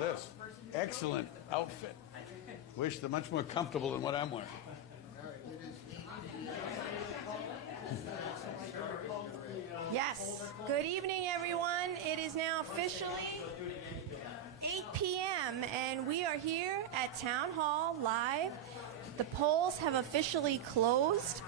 this. Excellent outfit. Wish they're much more comfortable than what I'm wearing. Yes. Good evening, everyone. It is now officially 8 p.m. and we are here at Town Hall live. The polls have officially closed.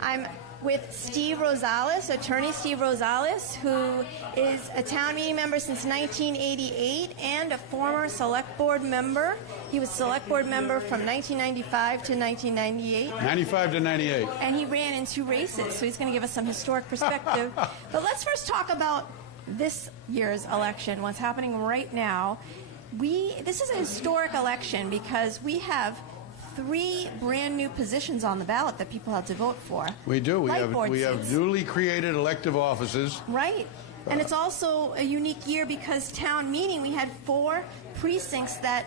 I'm with Steve Rosales, attorney Steve Rosales, who is a town meeting member since 1988 and a former select board member. He was select board member from 1995 to 1998. 95 to 98. And he ran in 2 races, so he's going to give us some historic perspective. But let's first talk about this year's election, what's happening right now. This is a historic election because we have 3 brand new positions on the ballot that people have to vote for. We do. We have newly created elective offices. Right. And it's also a unique year because town meeting, we had 4 precincts that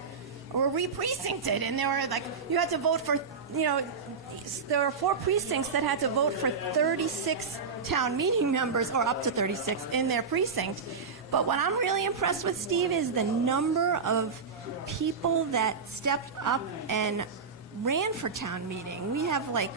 were re-precincted, and they were like, you had to vote for, there were 4 precincts that had to vote for 36 town meeting members, or up to 36 in their precinct. But what I'm really impressed with, Steve, is the number of people that stepped up and ran for town meeting. We have like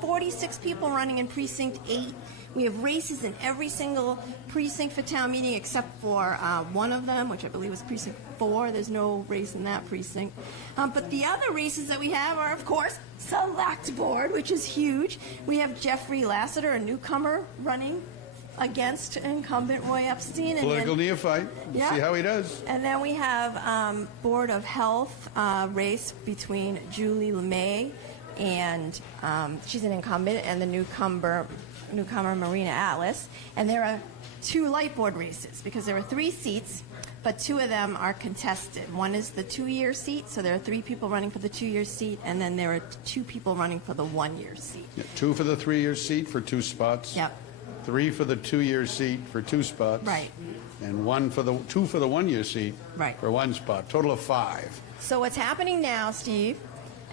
46 people running in precinct 8. We have races in every single precinct for town meeting except for one of them, which I believe was precinct 4. There's no race in that precinct. But the other races that we have are, of course, select board, which is huge. We have Jeffrey Lassiter, a newcomer, running against incumbent Roy Epstein. Political neophyte. Yeah. See how he does. And then we have Board of Health race between Julie LeMay and she's an incumbent, and the newcomer Marina Atlas. And there are 2 light board races because there are 3 seats, but 2 of them are contested. One is the 2-year seat, so there are 3 people running for the 2-year seat, and then there are 2 people running for the 1-year seat. Yeah, 2 for the 3-year seat for 2 spots. Yep. 3 for the 2-year seat for 2 spots. Right. And 2 for the 1-year seat right. for 1 spot. Total of 5. So what's happening now, Steve?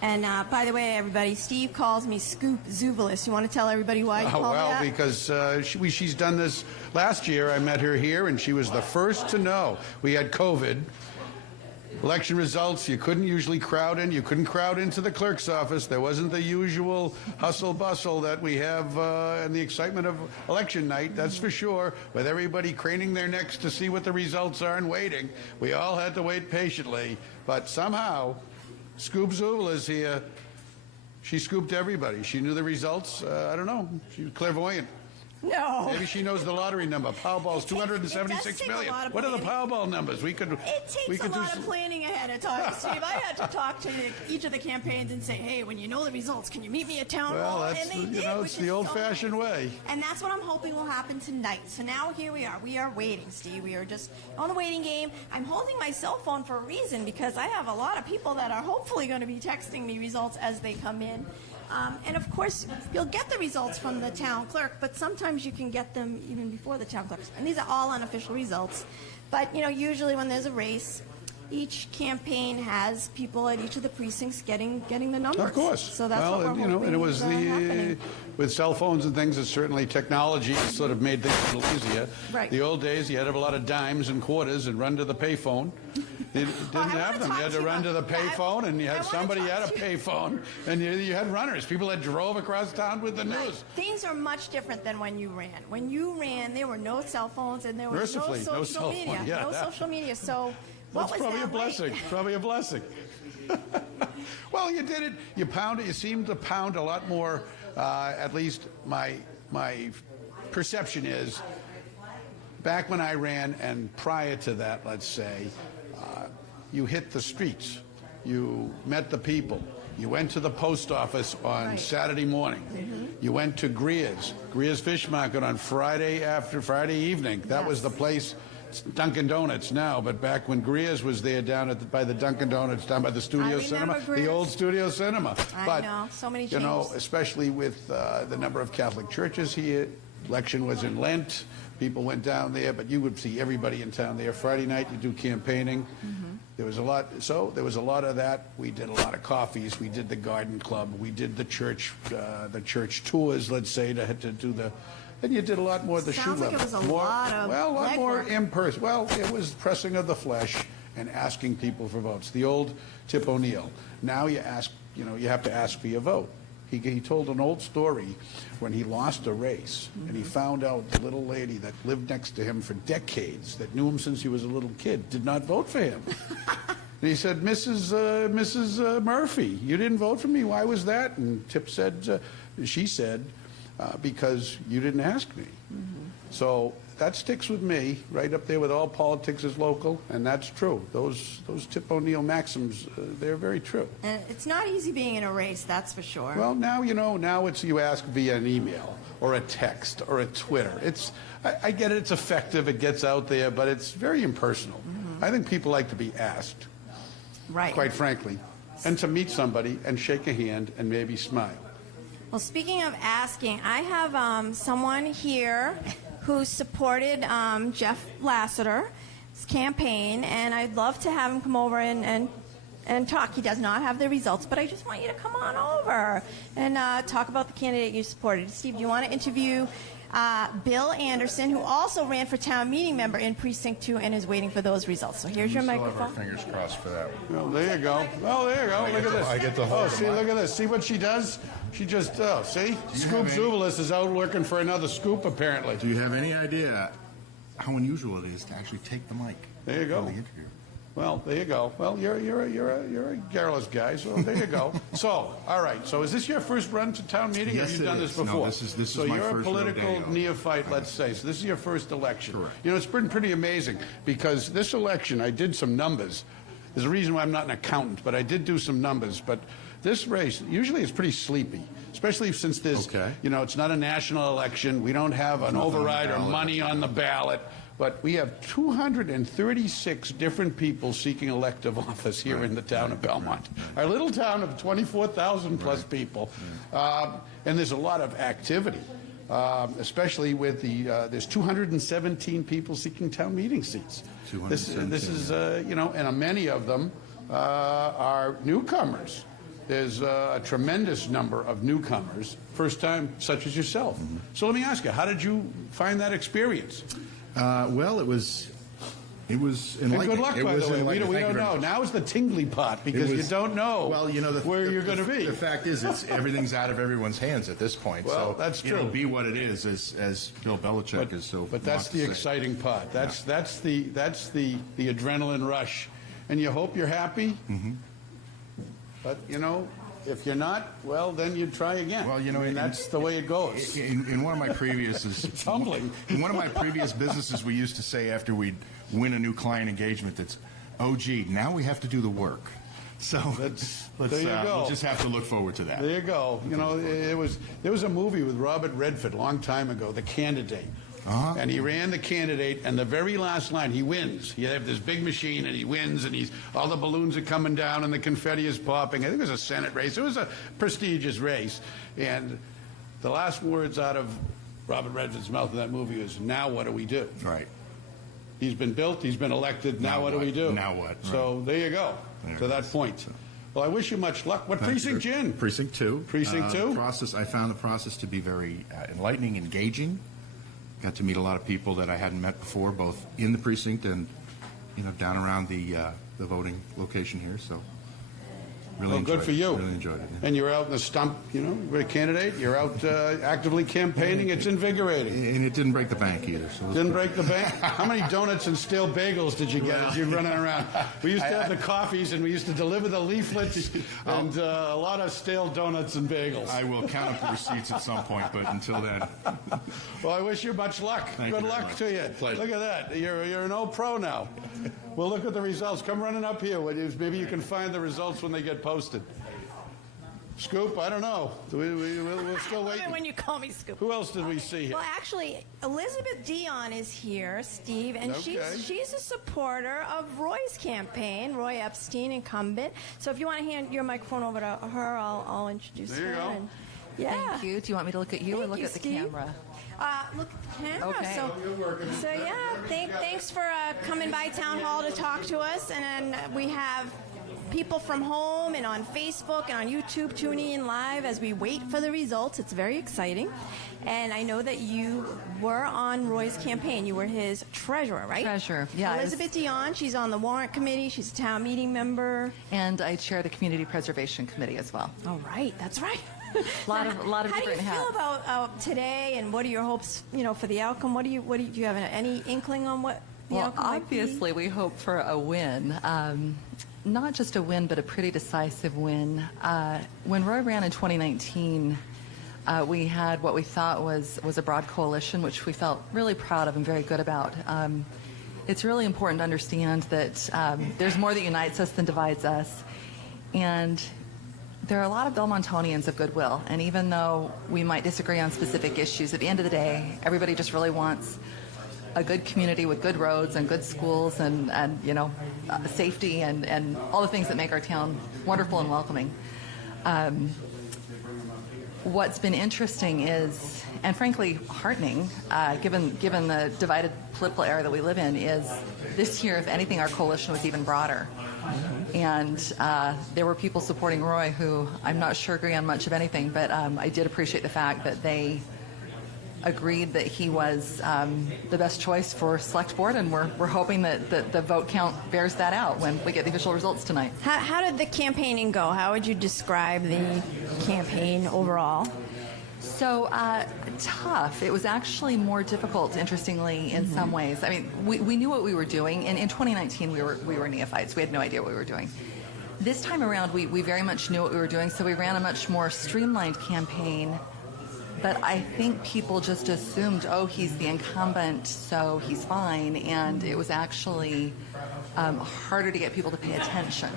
And by the way, everybody, Steve calls me Scoop Tzouvelis. You want to tell everybody why you call me that? Well, because she's done this last year. I met her here, and she was the first to know. We had COVID. Election results, you couldn't usually crowd in. You couldn't crowd into the clerk's office. There wasn't the usual hustle-bustle that we have and the excitement of election night, that's for sure, with everybody craning their necks to see what the results are and waiting. We all had to wait patiently. But somehow, Scoop Tzouvelis here, she scooped everybody. She knew the results. I don't know. She was clairvoyant. No. Maybe she knows the lottery number. Powerball's 276 million. What are the Powerball numbers? It takes a lot of planning ahead of time, Steve. I had to talk to each of the campaigns and say, hey, when you know the results, can you meet me at town hall? Well, that's, it's the old-fashioned way. And that's what I'm hoping will happen tonight. So now here we are. We are waiting, Steve. We are just on the waiting game. I'm holding my cell phone for a reason because I have a lot of people that are hopefully going to be texting me results as they come in. And of course, you'll get the results from the town clerk, but sometimes you can get them even before the town clerk. And these are all unofficial results. But, usually when there's a race, each campaign has people at each of the precincts getting the numbers. Of course. So that's what we're hoping and it was happening. with cell phones and things, it's certainly technology has sort of made things a little easier. Right. The old days, you had to have a lot of dimes and quarters and run to the payphone. You didn't have them. You had to run to the payphone, and you had somebody at a payphone, and you had runners. People that drove across town with the news. Right. Things are much different than when you ran. When you ran, there were no cell phones, and there was no social media. Yeah, social media. So what was probably that a blessing. like? Probably a blessing. Well, you did it. You pounded. You seemed to pound a lot more. At least my perception is, back when I ran, and prior to that, let's say, you hit the streets. You met the people. You went to the post office on Saturday morning. Mm-hmm. You went to Greer's Fish Market on Friday evening. That was the place. It's Dunkin' Donuts now, but back when Greer's was there down by the Dunkin' Donuts, down by the Studio Cinema, the old Studio Cinema. I know, so many changes. Especially with the number of Catholic churches here. Election was in Lent. People went down there, but you would see everybody in town there. Friday night, you do campaigning. Mm-hmm. There was a lot of that. We did a lot of coffees. We did the garden club. We did the church tours, let's say, to do the. And you did a lot more of the shoe level. Sounds like it was a lot more in person. Well, it was pressing of the flesh. and asking people for votes. The old Tip O'Neill. Now you ask, you have to ask for your vote. He told an old story when he lost a race, and he found out the little lady that lived next to him for decades, that knew him since he was a little kid, did not vote for him. And he said, Mrs. Murphy, you didn't vote for me. Why was that? And Tip said, she said, because you didn't ask me. So that sticks with me, right up there with all politics is local, and that's true. Those Tip O'Neill maxims, they're very true. And it's not easy being in a race, that's for sure. Well, now now it's you ask via an email or a text or a Twitter. I get it, it's effective, it gets out there, but it's very impersonal. I think people like to be asked, Right. quite frankly, and to meet somebody and shake a hand and maybe smile. Well, speaking of asking, I have someone here who supported Jeff Lasseter's campaign, and I'd love to have him come over and talk. He does not have the results, but I just want you to come on over and talk about the candidate you supported. Steve, do you want to interview Bill Anderson, who also ran for town meeting member in Precinct 2 and is waiting for those results? So here's your microphone. Have our fingers crossed for that. Well, there you go. Oh, there you go. Look at this. I get to hold see, look at this. See what she does? She just, see? Scoop Tzouvelis is out looking for another scoop, apparently. Do you have any idea how unusual it is to actually take the mic? There you go. For the interview? Well, there you go. Well, you're a garrulous guy, so there you go. So, all right. So, is this your first run to town meeting? Yes, Have you done this before? No, this is so my you're first a political rodeo. neophyte, let's say. So this is your first election. Correct. It's been pretty amazing because this election, I did some numbers. There's a reason why I'm not an accountant, but I did do some numbers. But this race usually is pretty sleepy, especially since there's, it's not a national election. We don't have an override or money on the ballot. But we have 236 different people seeking elective office here in the town of Belmont. Our little town of 24,000 plus people. And there's a lot of activity, especially with there's 217 people seeking town meeting seats. This is, and many of them are newcomers. There's a tremendous number of newcomers, first time such as yourself. So let me ask you, how did you find that experience? Well, it was enlightening. Good luck, by the way. We don't know. Now is the tingly part because you don't know where you're going to be. The fact is, everything's out of everyone's hands at this point. Well, so that's true. It'll be what it is, as Bill Belichick is so. But that's the exciting part. That's the adrenaline rush, and you hope you're happy. But if you're not, well, then you try again. Well, that's the way it goes. In one of my previous, it's humbling. In one of my previous businesses, we used to say after we'd win a new client engagement, that's, oh, gee, now we have to do the work. So let's there you go. We'll just have to look forward to that. There you go. There was a movie with Robert Redford a long time ago, The Candidate. And he ran the candidate, and the very last line, he wins. You have this big machine, and he wins, and all the balloons are coming down, and the confetti is popping. I think it was a Senate race. It was a prestigious race. And the last words out of Robert Redford's mouth in that movie is, now what do we do? Right. He's been built, he's been elected, now what do we do? Now what? Right. So there you go, to that point. Well, I wish you much luck. What precinct you in? Precinct 2. Precinct 2? I found the process to be very enlightening, engaging. Got to meet a lot of people that I hadn't met before, both in the precinct and down around the voting location here. So really good for you. Really enjoyed it. Yeah. And you're out in the stump, you're a candidate. You're out actively campaigning. It's invigorating. And it didn't break the bank either. So didn't break the bank? How many donuts and stale bagels did you get as you're running around? We used to have the coffees, and we used to deliver the leaflets, and a lot of stale donuts and bagels. I will count up the receipts at some point, but until then. Well, I wish you much luck. Good luck to you. Pleasure. Look at that. You're an old pro now. We'll look at the results. Come running up here. Maybe you can find the results when they get posted. Scoop, I don't know. We'll still wait. When you call me Scoop. Who else did we see here? Well, actually, Elizabeth Dion is here, Steve, and she's a supporter of Roy's campaign, Roy Epstein, incumbent. So if you want to hand your microphone over to her, I'll introduce her. There you go. And, yeah. Thank you. Do you want me to look at you or look at the Steve. camera? Look at the camera. Okay. So yeah, thanks for coming by Town Hall to talk to us. And then we have people from home and on Facebook and on YouTube tuning in live as we wait for the results. It's very exciting. And I know that you were on Roy's campaign. You were his treasurer, right? Treasurer, yeah. Elizabeth Dion, she's on the warrant committee. She's a town meeting member. And I chair the Community Preservation Committee as well. Oh, right. That's right. A lot of How do you different feel hats. about today, and what are your hopes, for the outcome? Do you have any inkling on what the Well, outcome might be? obviously, we hope for a win. Not just a win, but a pretty decisive win. When Roy ran in 2019, we had what we thought was a broad coalition, which we felt really proud of and very good about. It's really important to understand that there's more that unites us than divides us. And there are a lot of Belmontonians of goodwill, and even though we might disagree on specific issues, at the end of the day, everybody just really wants a good community with good roads and good schools and safety and all the things that make our town wonderful and welcoming. What's been interesting is, and frankly heartening, given the divided political era that we live in, is this year, if anything, our coalition was even broader. And there were people supporting Roy who I'm not sure agree on much of anything, but I did appreciate the fact that they agreed that he was the best choice for select board, and we're hoping that the vote count bears that out when we get the official results tonight. How did the campaigning go? How would you describe the campaign overall? So tough. It was actually more difficult, interestingly, in some ways. I mean, we knew what we were doing, and in 2019 we were neophytes. We had no idea what we were doing. This time around, we very much knew what we were doing, so we ran a much more streamlined campaign. But I think people just assumed, oh, he's the incumbent, so he's fine, and it was actually harder to get people to pay attention.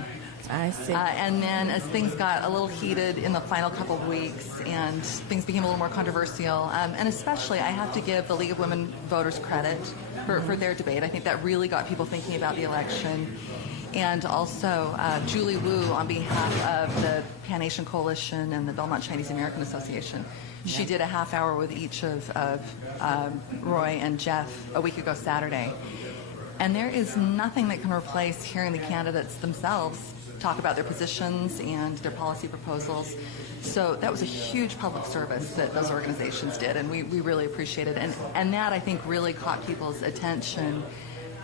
I see. And then as things got a little heated in the final couple of weeks and things became a little more controversial, and especially I have to give the League of Women Voters credit for their debate. I think that really got people thinking about the election. And also Julie Wu on behalf of the Pan Asian Coalition and the Belmont Chinese American Association. She did a half hour with each of Roy and Jeff a week ago Saturday. And there is nothing that can replace hearing the candidates themselves talk about their positions and their policy proposals. So that was a huge public service that those organizations did, and we really appreciate it. And that, I think, really caught people's attention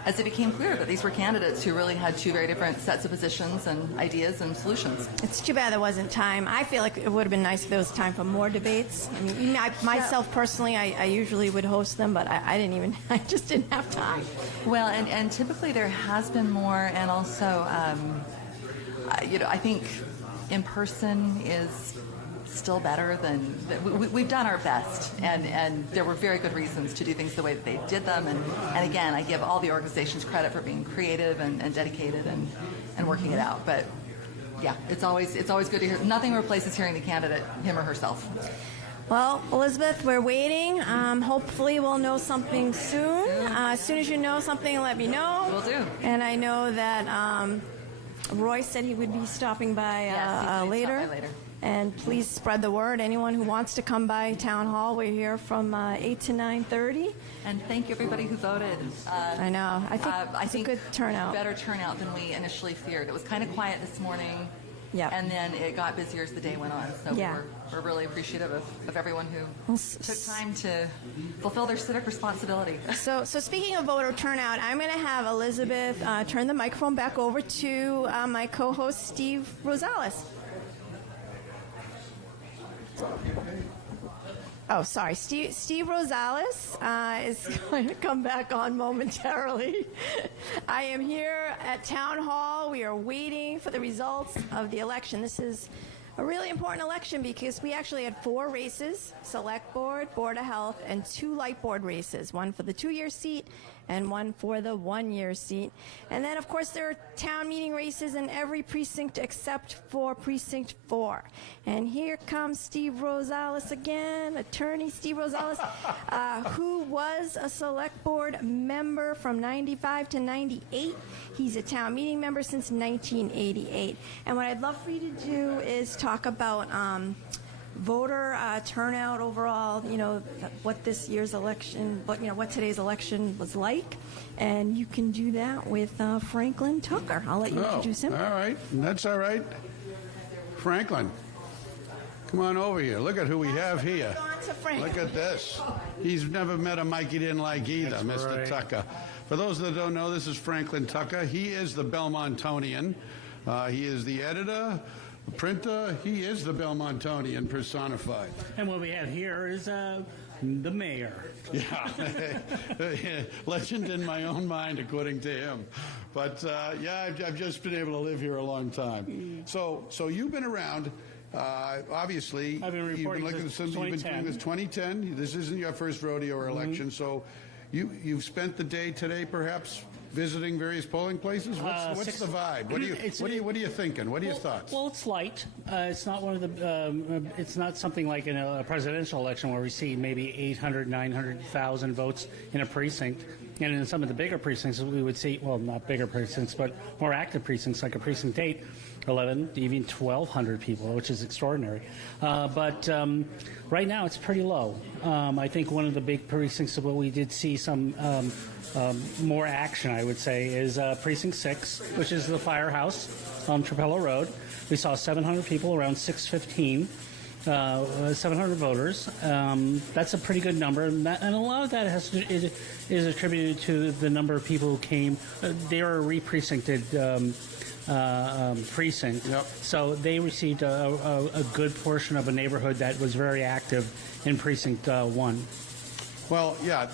as it became clear that these were candidates who really had two very different sets of positions and ideas and solutions. It's too bad there wasn't time. I feel like it would have been nice if there was time for more debates. I mean, myself personally, I usually would host them, but I just didn't have time. Well, and typically there has been more, and also, I think in person is still better than we've done our best, and there were very good reasons to do things the way that they did them, and again, I give all the organizations credit for being creative and dedicated and working it out. But yeah, it's always good to hear. Nothing replaces hearing the candidate, him or herself. Well, Elizabeth, we're waiting. Hopefully we'll know something soon. As soon as you know something, let me know. Will do. And I know that Roy said he would be stopping by later. Stop by later. And please spread the word. Anyone who wants to come by Town Hall, we're here from 8 to 9:30. And thank you, everybody who voted. I know. I think it's a good turnout. Better turnout than we initially feared. It was kind of quiet this morning. Yeah. And then it got busier as the day went on. So Yeah. we're really appreciative of everyone who took time to fulfill their civic responsibility. So speaking of voter turnout, I'm going to have Elizabeth turn the microphone back over to my co-host, Steve Rosales. Oh, sorry. Steve Rosales is going to come back on momentarily. I am here at Town Hall. We are waiting for the results of the election. This is a really important election because we actually had 4 races: Select Board, Board of Health, and 2 Light Board races, one for the 2-year seat and one for the 1-year seat. And then, of course, there are town meeting races in every precinct except for Precinct 4. And here comes Steve Rosales again, Attorney Steve Rosales, who was a Select Board member from 95 to 98. He's a town meeting member since 1988. And what I'd love for you to do is talk about voter turnout overall, what this year's election, what today's election was like. And you can do that with Franklin Tucker. I'll let you introduce him. All right. That's all right. Franklin, come on over here. Look at who we have here. Look at this. He's never met a Mike he didn't like either, That's Mr. right. Tucker. For those that don't know, this is Franklin Tucker. He is the Belmontonian. He is the editor, the printer. He is the Belmontonian personified. And what we have here is the mayor. Yeah, legend in my own mind, according to him. But yeah, I've just been able to live here a long time. So you've been around. Obviously, I've been reporting you've been since you've been doing 2010. this 2010. This isn't your first rodeo or election. So you've spent the day today, perhaps visiting various polling places. What's the vibe? What are you thinking? What are your thoughts? Well, it's light. It's not one of the. It's not something like in a presidential election where we see maybe 800, 900,000 votes in a precinct. And in some of the bigger precincts, we would see, well, not bigger precincts, but more active precincts, like a precinct 8, 11, even 1,200 people, which is extraordinary. But right now, it's pretty low. I think one of the big precincts where we did see some more action, I would say, is Precinct 6, which is the firehouse on Trapello Road. We saw 700 people around 6:15. 700 voters. That's a pretty good number, and a lot of that is attributed to the number of people who came. They are a re-precincted precinct, Yep. so they received a good portion of a neighborhood that was very active in Precinct 1. Well, yeah,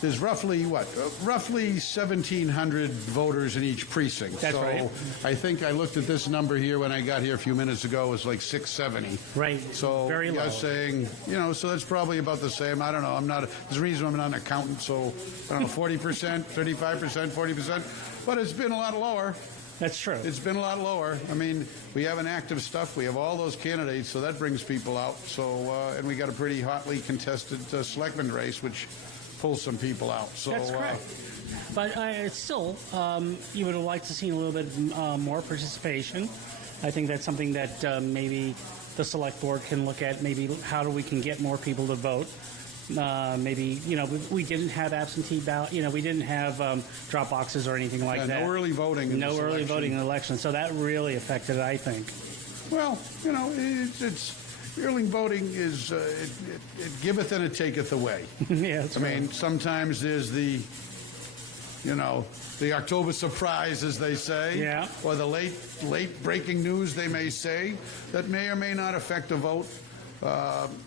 there's roughly 1,700 voters in each precinct. That's so right. I think I looked at this number here when I got here a few minutes ago. It was like 670. Right. So Very low. you're saying, so that's probably about the same. I don't know. There's a reason I'm not an accountant. So I don't know, 40%, 35%, 40%. But it's been a lot lower. That's true. It's been a lot lower. I mean, we have an active stuff. We have all those candidates, so that brings people out. So and we got a pretty hotly contested selectman race, which pulls some people out. So That's correct. But it's still, you would have liked to see a little bit more participation. I think that's something that maybe the select board can look at. Maybe how we can get more people to vote. Maybe we didn't have absentee ballot. We didn't have drop boxes or anything like that. No early voting. In no this early election. voting in the election. So that really affected it, I think. Well, it's early voting is it giveth and it taketh away. Yeah, that's I mean, sometimes there's the October surprise, as they say, Yeah. or the late breaking news, they may say, that may or may not affect a vote.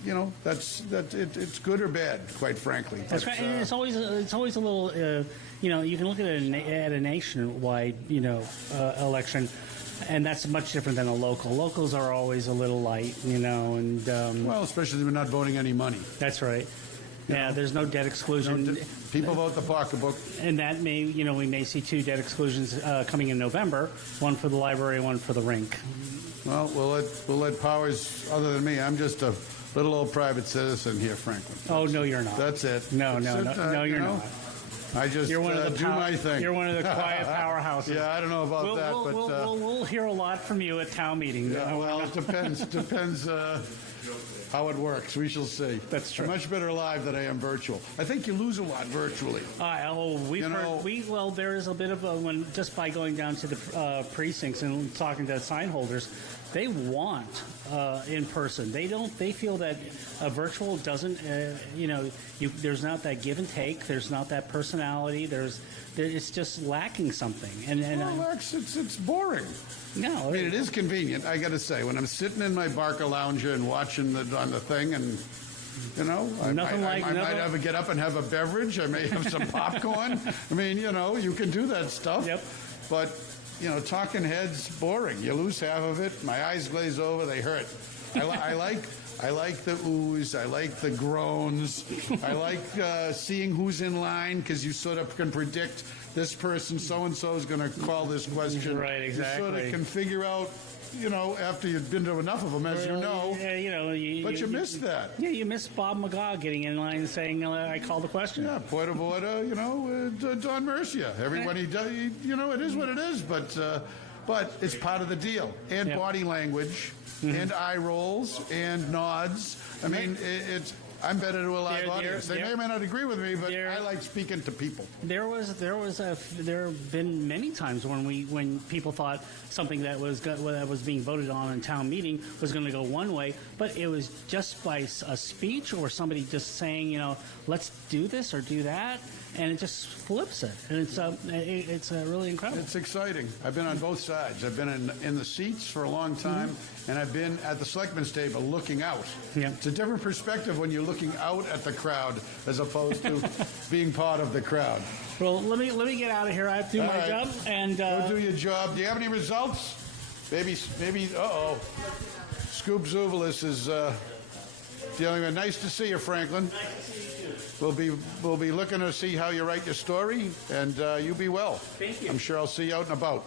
It's good or bad, quite frankly. That's But, right. And it's always a little. You can look at it at a nationwide election, and that's much different than a local. Locals are always a little light, and well, especially if we're not voting any money. that's right. Yeah, there's no debt exclusion. People vote the pocketbook. And that may, we may see 2 debt exclusions coming in November, one for the library, one for the rink. Well, we'll let powers other than me. I'm just a little old private citizen here, Franklin. Oh, no, you're not. That's it. No, That's it. you're not. I just You're one of the do my thing. You're one of the quiet powerhouses. Yeah, I don't know about that, but we'll hear a lot from you at town meeting. yeah, well, it depends how it works. We shall see. That's true. I'm much better live than I am virtual. I think you lose a lot virtually. We've heard. There is a bit of when just by going down to the precincts and talking to sign holders, they want in person. They don't. They feel that virtual doesn't. There's not that give and take. There's not that personality. It's just lacking something. It's boring. No, I mean, it is convenient, I got to say. When I'm sitting in my Barca lounger and watching on the thing, and I might have to get up and have a beverage. I may have some popcorn. I mean, you can do that stuff. Yep. But talking heads, boring. You lose half of it. My eyes glaze over. They hurt. I like the oohs. I like the groans. I like seeing who's in line because you sort of can predict this person, so-and-so is going to call this question. Right, exactly. You sort of can figure out, after you've been to enough of them, as you know. Yeah, But you missed that. Yeah, you missed Bob McGaw getting in line and saying, "I called the question." Yeah, point of order, Don Mercia. Everybody does, it is what it is, but but it's part of the deal. And Yep. body language, and eye rolls, and nods. I mean, I'm better to a live audience. They may or may not agree with me, but I like speaking to people. There have been many times when people thought something that was being voted on in town meeting was going to go one way, but it was just by a speech or somebody just saying, let's do this or do that, and it just flips it, and it's really incredible. It's exciting. I've been on both sides. I've been in the seats for a long time, and I've been at the selectmen's table looking out. Yeah. It's a different perspective when you're looking out at the crowd as opposed to being part of the crowd. Well, let me get out of here. I have to do All my right. job. And Go do your job. Do you have any results? Maybe. Scoop Tzouvelis is dealing with. Nice to see you, Franklin. We'll be looking to see how you write your story, and you be well. Thank you. I'm sure I'll see you out and about.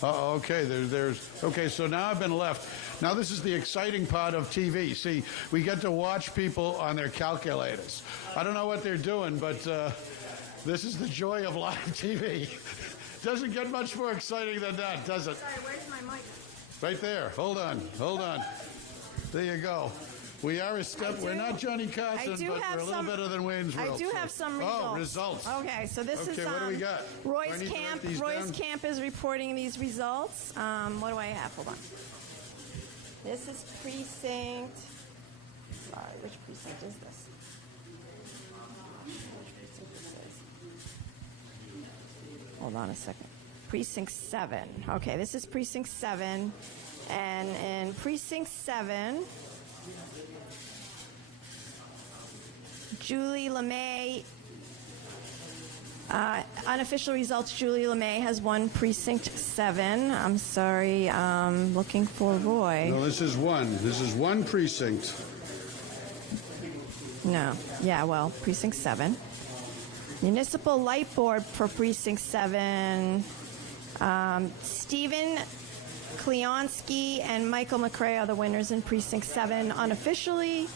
Okay. Okay. So now I've been left. Now this is the exciting part of TV. See, we get to watch people on their calculators. I don't know what they're doing, but this is the joy of live TV. Doesn't get much more exciting than that, does it? Sorry, where's my mic? Right there. Hold on. There you go. We are a step. We're not Johnny Carson, but we're a little better than Waynesville. I do have some results. Oh, results. Okay, so this is Okay, what do we got? Do I Roy's need to Camp. write these Roy's down? Camp is reporting these results. What do I have? Hold on. This is precinct. Sorry, which precinct is this? Which precinct this is? Hold on a second. Precinct 7. Okay, this is precinct 7, and in precinct 7. Julie LeMay, unofficial results, Julie LeMay has won precinct 7. I'm sorry, looking for Roy. No, this is one. This is one precinct. No, yeah, well, precinct 7. Municipal Light Board for precinct 7. Stephen Kleonsky and Michael McCrae are the winners in precinct 7 unofficially.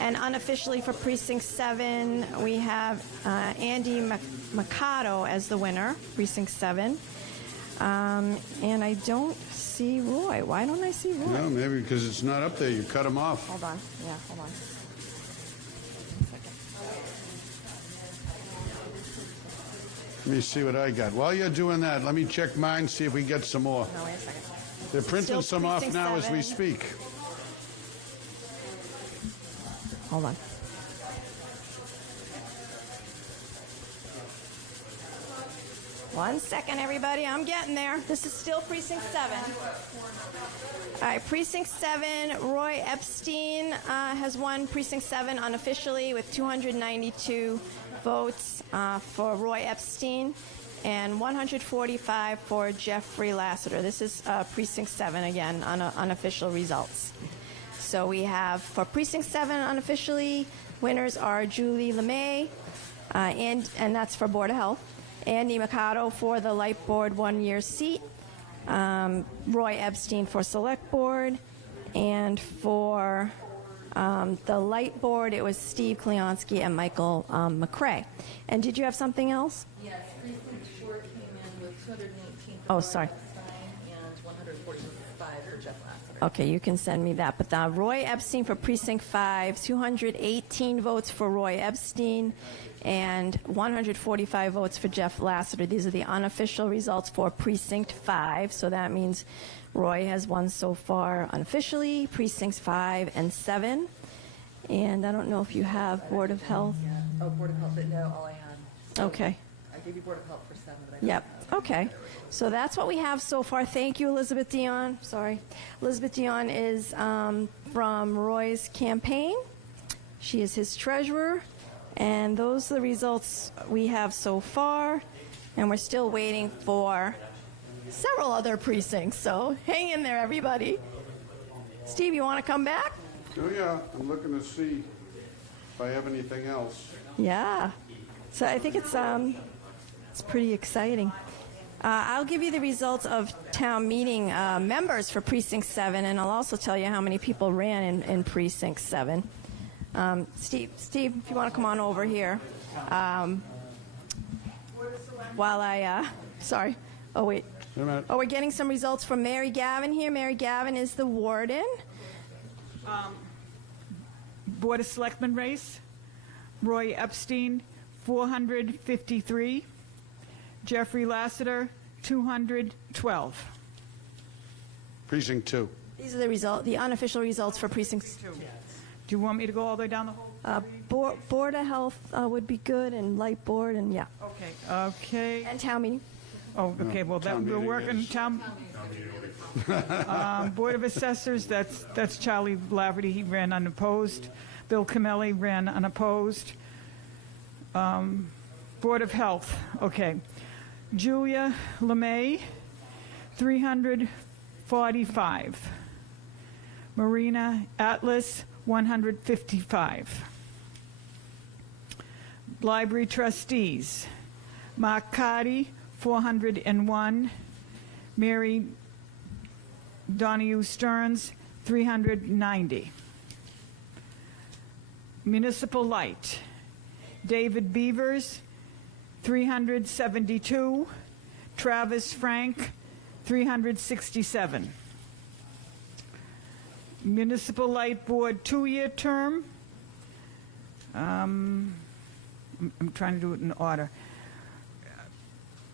And unofficially for Precinct 7, we have Andy Mikado as the winner, Precinct 7. And I don't see Roy. Why don't I see Roy? No, maybe because it's not up there. You cut him off. Hold on. Yeah, hold on. Let me see what I got. While you're doing that, let me check mine, see if we get some more. No, wait a second. They're printing Still some off precinct now as we 7. speak. Hold on. One second, everybody. I'm getting there. This is still Precinct 7. All right, Precinct 7, Roy Epstein has won Precinct 7 unofficially with 292 votes for Roy Epstein and 145 for Jeffrey Lassiter. This is Precinct 7, again, unofficial results. So we have, for Precinct 7 unofficially, winners are Julie LeMay, and that's for Board of Health, Andy Mikado for the Light Board 1-year seat, Roy Epstein for Select Board, and for the Light Board, it was Steve Kleonsky and Michael McCrae. And did you have something else? Yes, Precinct 4 came in with 218 Oh, sorry. and 145 for Jeff Lassiter. Okay, you can send me that. But Roy Epstein for Precinct 5, 218 votes for Roy Epstein and 145 votes for Jeff Lassiter. These are the unofficial results for Precinct 5. So that means Roy has won so far unofficially, Precincts 5 and 7. And I don't know if you have Board of Health. Oh, Board of Health, no, all I had. Okay. I gave you Board of Health for 7, but I don't Yep. have. Okay. So that's what we have so far. Thank you, Elizabeth Dion. Sorry. Elizabeth Dion is from Roy's campaign. She is his treasurer. And those are the results we have so far. And we're still waiting for several other precincts. So hang in there, everybody. Steve, you want to come back? Oh, yeah. I'm looking to see if I have anything else. Yeah. So I think it's pretty exciting. I'll give you the results of town meeting members for Precinct 7, and I'll also tell you how many people ran in Precinct 7. Steve, if you want to come on while Oh, wait. Wait a minute. Oh, we're getting some results from Mary Gavin here. Mary Gavin is the warden. Board of Selectmen race, Roy Epstein, 453. Jeffrey Lassiter, 212. Precinct 2. These are the unofficial results for precinct. Do you want me to go all the way down the whole? Board of Health would be good, and Light Board, and yeah. Okay. And town meeting. Oh, okay, well, that, town we're meeting working, is- town. Board of Assessors, that's Charlie Laverty, he ran unopposed. Bill Camelli ran unopposed. Board of Health, okay. Julia LeMay, 345. Marina Atlas, 155. Library Trustees, Mark Carty, 401. Mary Donahue Stearns, 390. Municipal Light, David Beavers, 372. Travis Frank, 367. Municipal Light Board 2-year term. I'm trying to do it in order.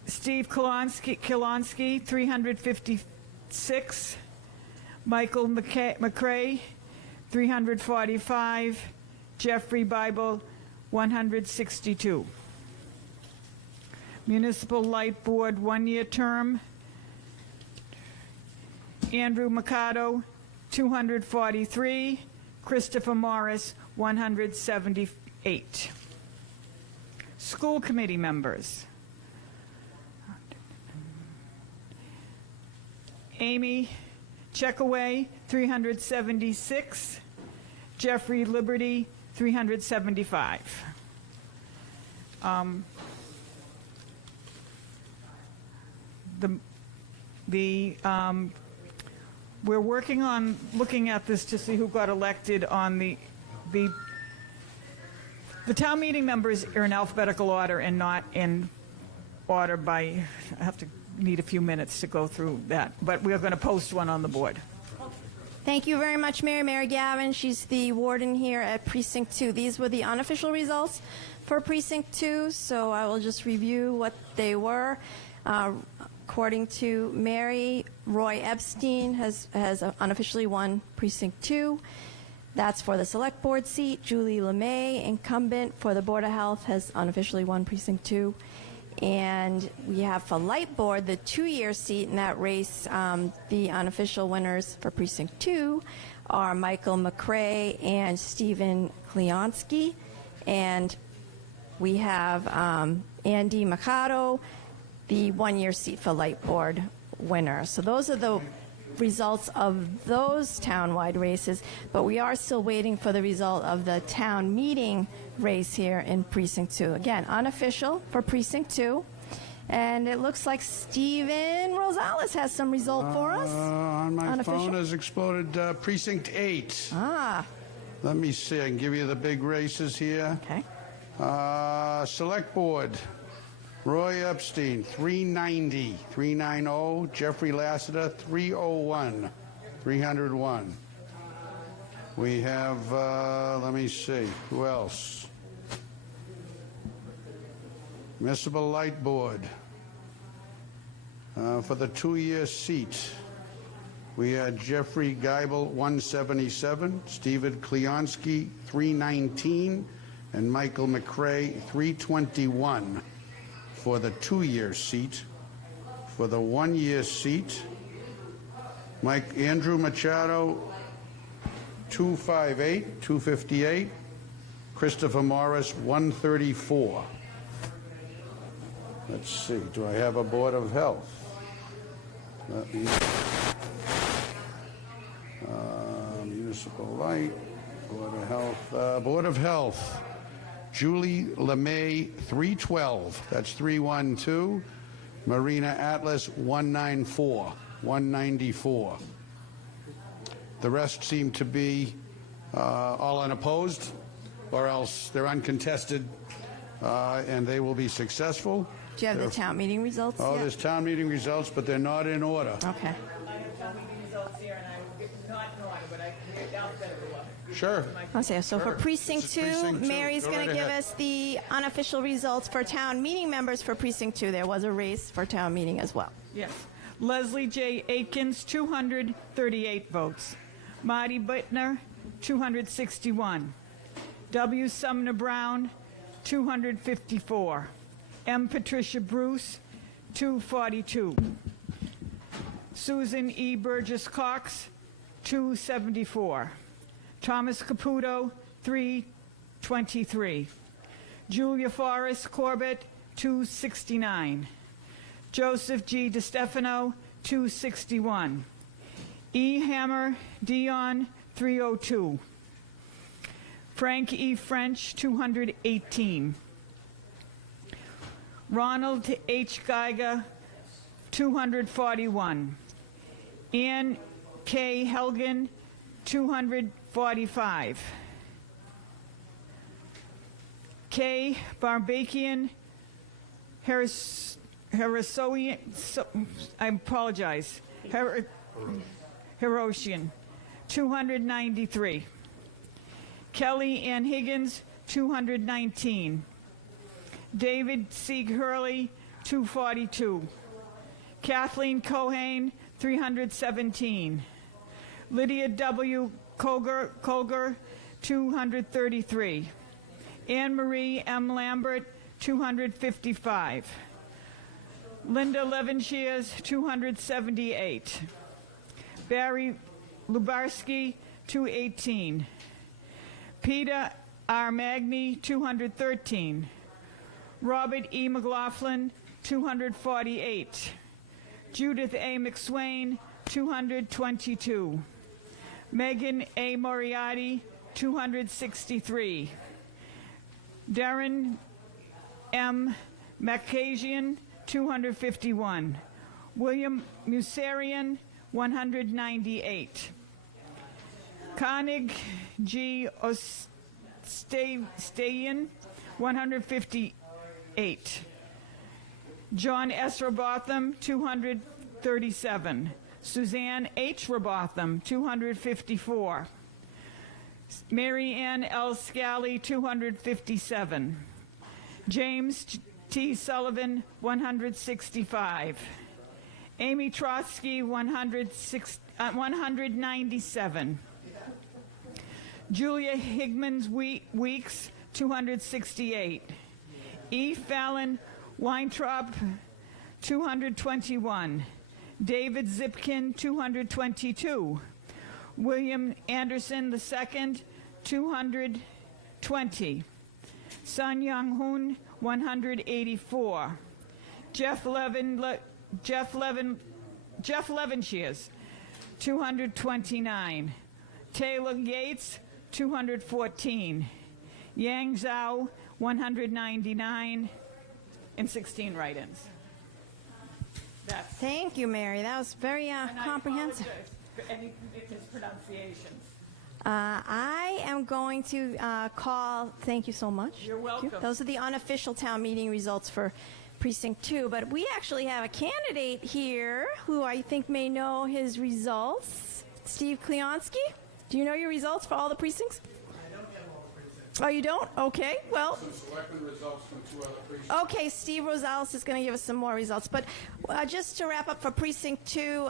Steve Kilonsky, 356. Michael McCrae, 345. Jeffrey Bible, 162. Municipal Light Board 1-year term. Andrew Mercado, 243. Christopher Morris, 178. School committee members. Amy Checkaway, 376. Jeffrey Liberty, 375. We're working on looking at this to see who got elected on the town meeting members are in alphabetical order and not in order by, I have to need a few minutes to go through that, but we're going to post one on the board. Thank you very much, Mary Gavin. She's the warden here at Precinct 2. These were the unofficial results for Precinct 2, so I will just review what they were. According to Mary, Roy Epstein has unofficially won Precinct 2. That's for the Select Board seat. Julie LeMay, incumbent for the Board of Health, has unofficially won Precinct 2. And we have for Light Board, the 2-year seat in that race. The unofficial winners for Precinct 2 are Michael McCrae and Stephen Kleonsky. And we have Andy Mercado, the 1-year seat for Light Board winner. So those are the results of those townwide races, but we are still waiting for the result of the town meeting race here in Precinct 2. Again, unofficial for Precinct 2. And it looks like Steven Rosales has some result for us. On my Unofficial. phone has exploded Precinct 8. Ah, Let me see. I can give you the big races here. okay. Select Board. Roy Epstein, 390. 390. Jeffrey Lassiter, 301. 301. We have, let me see, who else? Municipal Light Board. For the 2-year seat, we had Jeffrey Geibel, 177, Stephen Kleonsky, 319, and Michael McCrae, 321 for the 2-year seat. For the 1-year seat, Andrew Machado, 258, 258, Christopher Morris, 134. Let's see, do I have a Board of Health? Let me, Municipal Light, Board of Health, Board of Health, Julie LeMay, 312, that's 312, Marina Atlas, 194, 194. The rest seem to be all unopposed, or else they're uncontested, and they will be successful. Do you have the town meeting results Oh, yet? there's town meeting results, but they're not in order. Okay. I have town meeting results here, and I'm not in order, but I can read alphabetical order. Sure. Okay, so for Sure. precinct This is 2, precinct 2. Mary's Go going to right give ahead. us the unofficial results for town meeting members for precinct 2. There was a race for town meeting as well. Yes. Leslie J. Aikens, 238 votes. Marty Bittner, 261. W. Sumner Brown, 254. M. Patricia Bruce, 242. Susan E. Burgess Cox, 274. Thomas Caputo, 323. Julia Forrest Corbett, 269. Joseph G. DeStefano, 261. E. Hammer Dion, 302. Frank E. French, 218. Ronald H. Geiger, 241. Ann K. Helgen, 245. K. Barbakian, Herasoian, I apologize, Herosian, 293. Kelly Ann Higgins, 219. David Sieg Hurley, 242. Kathleen Cohane, 317. Lydia W. Colger, 233. Anne Marie M. Lambert, 255. Linda Levinshears, 278. Barry Lubarski, 218. Peter R. Magny, 213. Robert E. McLaughlin, 248. Judith A. McSwain, 222. Megan A. Moriarty, 263. Darren M. Macasian, 251. William Musarian, 198. Koenig G. Ostayan, 158. John S. Robotham, 237. Suzanne H. Robotham, 254. Mary Ann L. Scally, 257. James T. Sullivan, 165. Amy Trotsky, 197. Julia Higmans Weeks, 268. E. Fallon Weintraub, 221. David Zipkin, 222. William Anderson II, 220. Sun Young Hoon, 184. Jeff Levinshears, 229. Taylor Yates, 214. Yang Zhao, 199, and 16 write-ins. Thank you, Mary. That was very comprehensive. For any mispronunciations. I am going to call, thank you so much. You're welcome. Those are the unofficial town meeting results for Precinct 2, but we actually have a candidate here who I think may know his results. Steve Kleonsky, do you know your results for all the precincts? I don't have all the precincts. Oh, you don't? Okay, well. Some selected results from 2 other precincts. Okay, Steve Rosales is going to give us some more results. But just to wrap up for Precinct 2,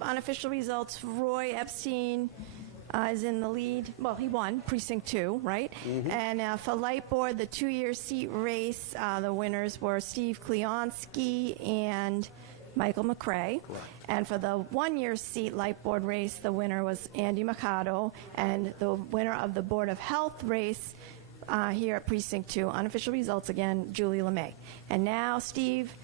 unofficial results, Roy Epstein is in the lead. Well, he won Precinct 2, right? Mm-hmm. And for Light Board, the 2-year seat race, the winners were Steve Kleonsky and Michael McCrae. Correct. And for the 1-year seat Light Board race, the winner was Andy Mercado. And the winner of the Board of Health race here at Precinct 2, unofficial results again, Julie LeMay. And now Steve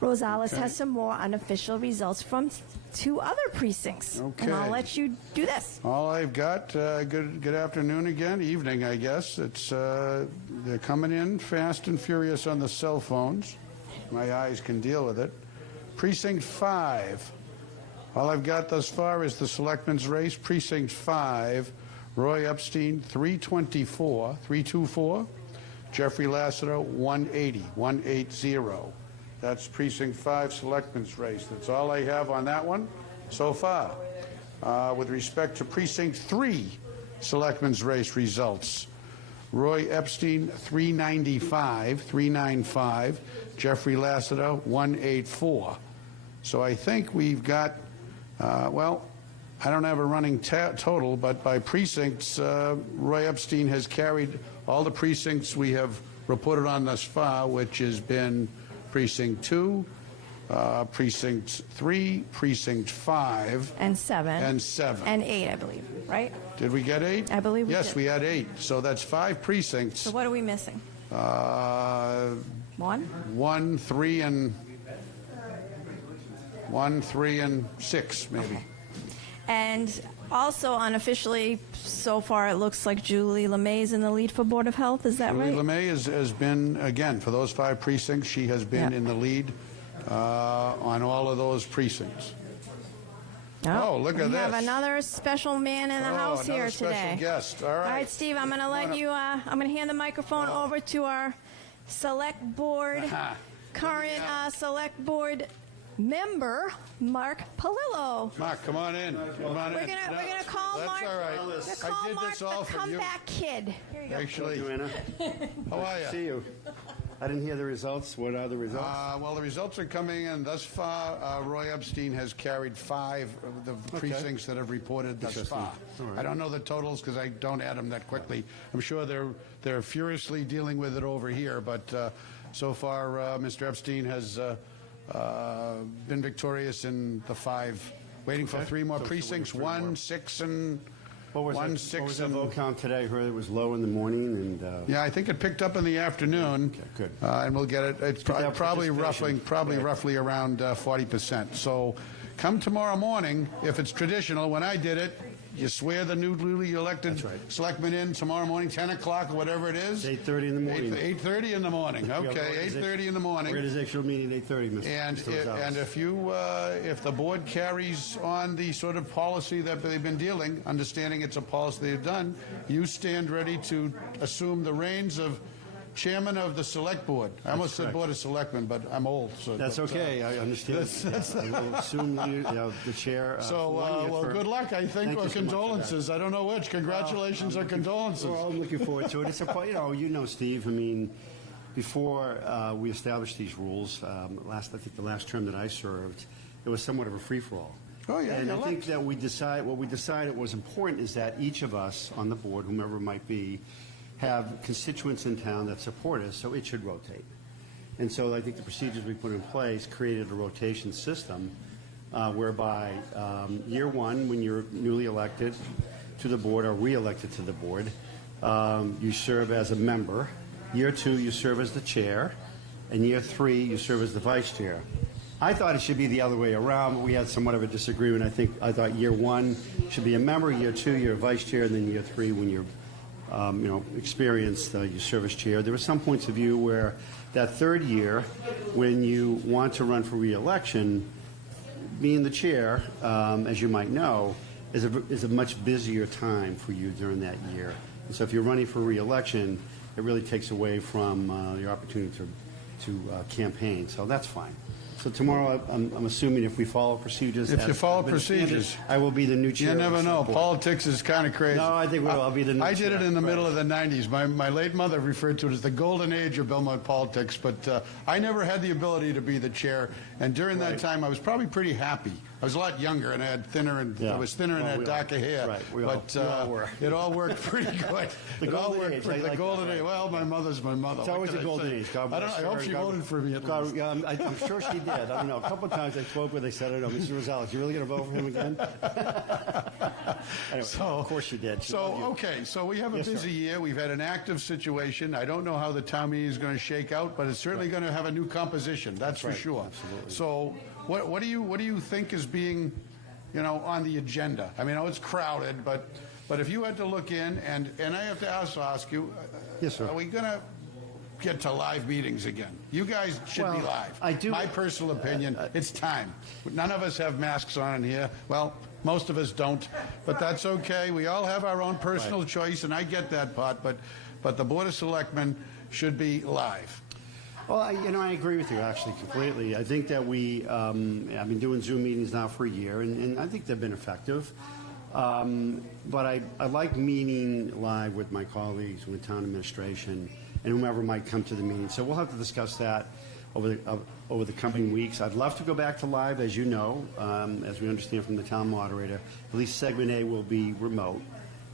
Rosales has some more unofficial results from 2 other precincts. Okay. And I'll let you do this. All I've got, good afternoon again, evening, I guess. It's they're coming in fast and furious on the cell phones. My eyes can deal with it. Precinct 5. All I've got thus far is the Selectmen's race. Precinct 5, Roy Epstein, 324. Jeffrey Lassiter, 180. That's Precinct 5 Selectmen's race. That's all I have on that one so far. With respect to Precinct 3 Selectmen's race results, Roy Epstein, 395. Jeffrey Lassiter, 184. So I think we've got, well, I don't have a running total, but by precincts, Roy Epstein has carried all the precincts we have reported on thus far, which has been Precinct 2, Precinct 3, Precinct 5. And 7. And 7. And 8, I believe, right? Did we get 8? I believe we Yes, did. we had 8. So that's 5 precincts. So what are we missing? 1, 3, and 6, maybe. Okay. And also unofficially, so far it looks like Julie LeMay is in the lead for Board of Health. Is that Julie right? LeMay has been, again, for those 5 precincts, she has been Yeah. in the lead on all of those precincts. Oh, look at We have this. another special man in the house another here special today. guest. All All right. right, Steve, I'm going to let you, I'm going to hand the microphone over to our select board, current select board member, Mark Palillo. Mark, come on in. Come on We're in. gonna call That's Mark. all right. We're gonna I call did Mark this all the for you. comeback kid. Here you go. Actually, Joanna, how are see you? you. I didn't hear the results. What are the results? Well, the results are coming in. Thus far, Roy Epstein has carried 5 of the precincts that have reported thus Interesting. far. All right. I don't know the totals because I don't add them that quickly. I'm sure they're furiously dealing with it over here, but so far, Mr. Epstein has been victorious in the 5. Waiting for 3 more precincts: 1, 6, and what was 1, that, 6, what was the and vote count today? I heard it was low in the morning, and yeah, I think it picked up in the afternoon. Okay, good. And we'll get it. It's Good to have probably participation. roughly around 40%. So come tomorrow morning, if it's traditional, when I did it, you swear the newly elected That's right. selectmen in tomorrow morning, 10 o'clock or whatever it is. 8:30 in the morning. 8:30 in the morning. Okay, 8:30 in the morning. Organizational meeting 8:30, Mr. And Rosales. if the board carries on the sort of policy that they've been dealing, understanding it's a policy they've done, you stand ready to assume the reins of chairman of the select board. I almost said correct. board of selectmen, but I'm old. So That's okay. I understand. I will assume the chair. So, for 1 year well, for- good luck, I think, Thank or you so much for condolences. I don't know which. Congratulations or condolences. Well, I'm looking forward to it. It's you know, Steve. I mean, before we established these rules, I think the last term that I served, it was somewhat of a free for all. Oh, yeah, And you I think elect. that what we decided was important is that each of us on the board, whomever it might be, have constituents in town that support us, so it should rotate. And so I think the procedures we put in place created a rotation system whereby year 1, when you're newly elected to the board or re-elected to the board, you serve as a member. Year 2, you serve as the chair. And year 3, you serve as the vice chair. I thought it should be the other way around, but we had somewhat of a disagreement. I thought year 1 should be a member, year 2, you're a vice chair, and then year 3, when you're experienced, you serve as chair. There were some points of view where that 3rd year, when you want to run for re-election, being the chair, as you might know, is a much busier time for you during that year. And so if you're running for re-election, it really takes away from your opportunity to campaign. So that's fine. So tomorrow, I'm assuming if we follow procedures. If you as follow has been standard, procedures. I will be the new chair. You of never the know. select board. Politics is kind of crazy. No, I think I'll be the new I did chair. it in the middle Right. of the 90s. My late mother referred to it as the golden age of Belmont politics, but I never had the ability to be the chair. And during that Right. time, I was probably pretty happy. I was a lot younger, and I had thinner and Yeah. I was thinner and Well, had we all- darker hair. right. We But all were. it all worked pretty good. The It all golden worked age, pretty- I the like golden that, age. right. Well, my mother's my mother. It's What always can a I golden say? age. God I bless her. hope she God- voted for me at God, least. I'm sure she did. I don't know. A couple of times I spoke with her. They said, I don't know, Mr. Rosales, you really going to vote for him again? Anyway, of course she did. She loved you. Okay, so we have a Yes, sir. busy year. We've had an active situation. I don't know how the town meeting is going to shake out, but it's certainly going to have a new composition. That's for right. sure. Absolutely. So, what do you think is being, on the agenda? I mean, I know it's crowded, but if you had to look in, and I have to also ask you, Yes, sir. are we going to get to live meetings again? You guys should be Well, live. I do- My personal opinion, it's time. None of us have masks on in here. Well, most of us don't, but that's okay. We all have our own personal choice, and I get that part. But the Board of Selectmen should be live. Well, I agree with you actually completely. I think that I've been doing Zoom meetings now for a year, and I think they've been effective. But I like meeting live with my colleagues, with town administration, and whomever might come to the meeting. So we'll have to discuss that over the coming weeks. I'd love to go back to live, as you know, as we understand from the town moderator. At least segment A will be remote,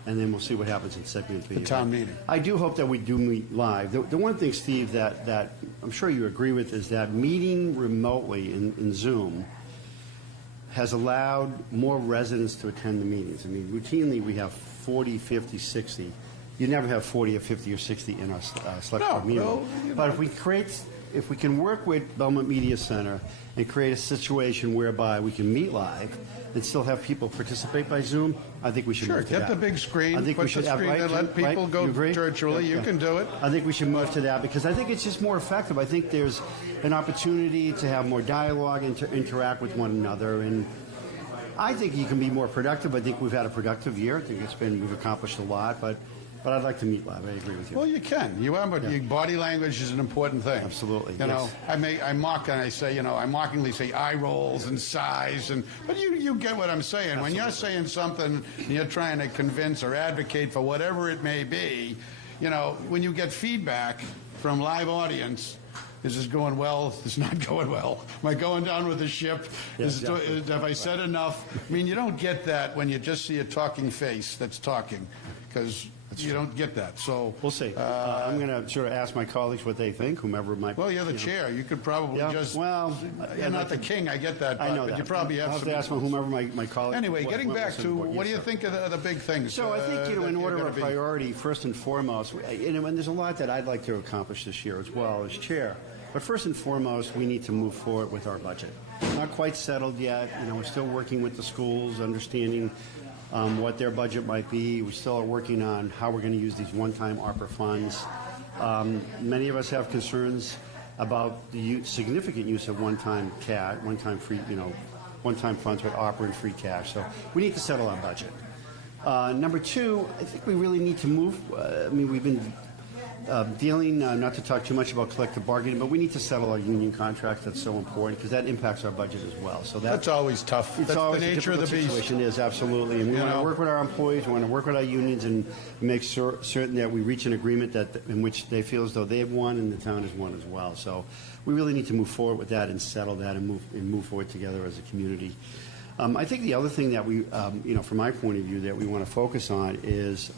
and then we'll see what happens in segment B. The town meeting. I do hope that we do meet live. The one thing, Steve, that I'm sure you agree with is that meeting remotely in Zoom has allowed more residents to attend the meetings. I mean, routinely we have 40, 50, 60. You never have 40 or 50 or 60 in our select board meeting. No, but if we can work with Belmont Media Center and create a situation whereby we can meet live and still have people participate by Zoom, I think we should Sure, move to get that. the big screen, I think put we should the have, screen right, and let right? people go You agree? virtually. You can do it. I think we should move to that because I think it's just more effective. I think there's an opportunity to have more dialogue and to interact with one another, and I think you can be more productive. I think we've had a productive year. I think we've accomplished a lot, but I'd like to meet live. I agree with you. Well, you can. You are, but your body language is an important thing. Absolutely, You know, yes. I mock and I say, I mockingly say eye rolls and sighs, but you get what I'm saying. When you're saying something and you're trying to convince or advocate for whatever it may be, when you get feedback from live audience, is this going well? Is this not going well? Am I going down with the ship? Yeah, exactly. Have I said enough? I mean, you don't get that when you just see a talking face that's talking, because you don't get that. So We'll see. I'm going to sort of ask my colleagues what they think, whomever might. Well, you're the chair. You could probably Yeah, just. well, you're not the king. I get that. I know but that. you probably have I'll some. to ask whomever my colleagues. Anyway, getting what back was to important. what do Yes, you sir. think of the big things? So I think, that in you're order gonna of be- priority, first and foremost, and there's a lot that I'd like to accomplish this year as well as chair. But first and foremost, we need to move forward with our budget. Not quite settled yet. We're still working with the schools, understanding what their budget might be. We still are working on how we're going to use these one-time ARPA funds. Many of us have concerns about the significant use of one-time cash, one-time funds with ARPA and free cash. So we need to settle our budget. Number two, I think we really need to move. We've been dealing, not to talk too much about collective bargaining, but we need to settle our union contracts. That's so important because that impacts our budget as well. So That's always tough. it's That's always the a nature of the difficult beast. situation. Is absolutely, and we want to know? work with our employees. We want to work with our unions and make certain that we reach an agreement in which they feel as though they've won and the town has won as well. So we really need to move forward with that and settle that and move forward together as a community. I think the other thing that we, from my point of view, that we want to focus on is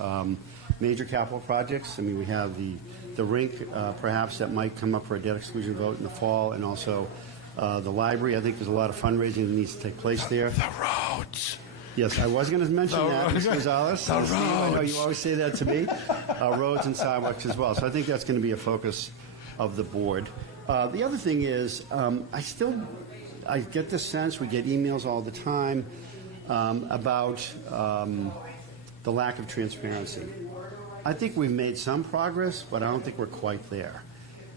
major capital projects. We have the rink, perhaps, that might come up for a debt exclusion vote in the fall, and also the library. I think there's a lot of fundraising that needs to take place there. The roads. Yes, I was going to mention that, Mr. Gonzalez. The Steve, I know roads. you always say that to me. Roads and sidewalks as well. So I think that's going to be a focus of the board. The other thing is, I get the sense, we get emails all the time about the lack of transparency. I think we've made some progress, but I don't think we're quite there.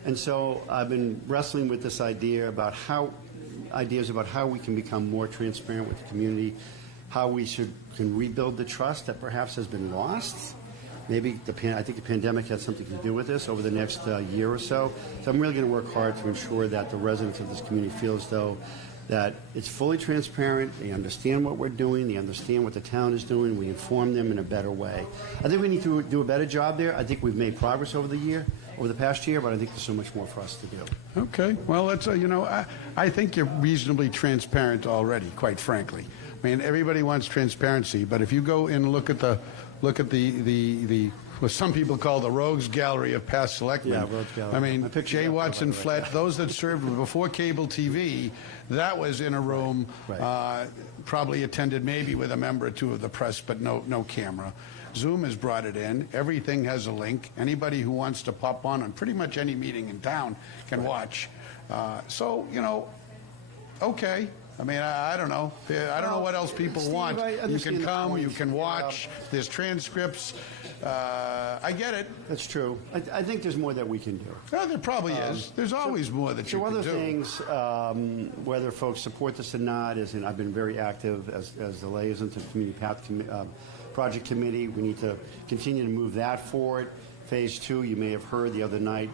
And so I've been wrestling with this idea about ideas about how we can become more transparent with the community, how we can rebuild the trust that perhaps has been lost. Maybe I think the pandemic had something to do with this over the next year or so. So I'm really going to work hard to ensure that the residents of this community feel as though that it's fully transparent, they understand what we're doing, they understand what the town is doing, we inform them in a better way. I think we need to do a better job there. I think we've made progress over the past year, but I think there's so much more for us to do. Okay. Well, that's I think you're reasonably transparent already, quite frankly. Everybody wants transparency, but if you go and look at the what some people call the rogues gallery of past selectmen. Yeah, rogues gallery. I pictured Jay that, Watson by the way. Flett, those that served before cable TV, that was in a room, Right. probably attended maybe with a member or two of the press, but no camera. Zoom has brought it in. Everything has a link. Anybody who wants to pop on pretty much any meeting in town can watch. Okay. I don't know. I don't know what else people Steve, want. I You understand can the come, point. you can watch. There's transcripts. I get it. That's true. I think there's more that we can do. Well, there probably is. There's always more that you So can other do. things, whether folks support this or not, I've been very active as the liaison to the Community Path Project Committee. We need to continue to move that forward. Phase 2, you may have heard the other night,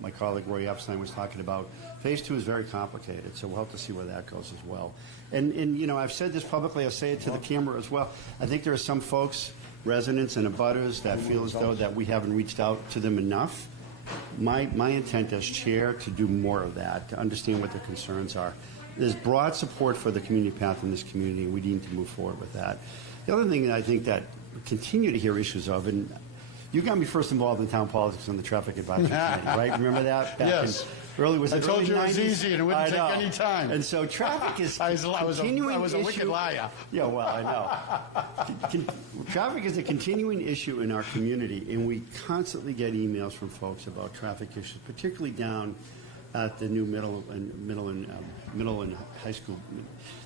my colleague Roy Epstein was talking about. Phase 2 is very complicated, so we'll have to see where that goes as well. And I've said this publicly, I'll say it to the camera as well. I think there are some folks, residents and abutters, that feel as though that we haven't reached out to them enough. My intent as chair to do more of that, to understand what their concerns are. There's broad support for the community path in this community, and we need to move forward with that. The other thing that I think that we continue to hear issues of, and you got me first involved in town politics on the traffic advisory committee, right? Remember that? Yes. I told you it was easy and it wouldn't take any time. And so traffic is I was a wicked issue. liar. Yeah, well, I know. Traffic is a continuing issue in our community, and we constantly get emails from folks about traffic issues, particularly down at the new middle and high school.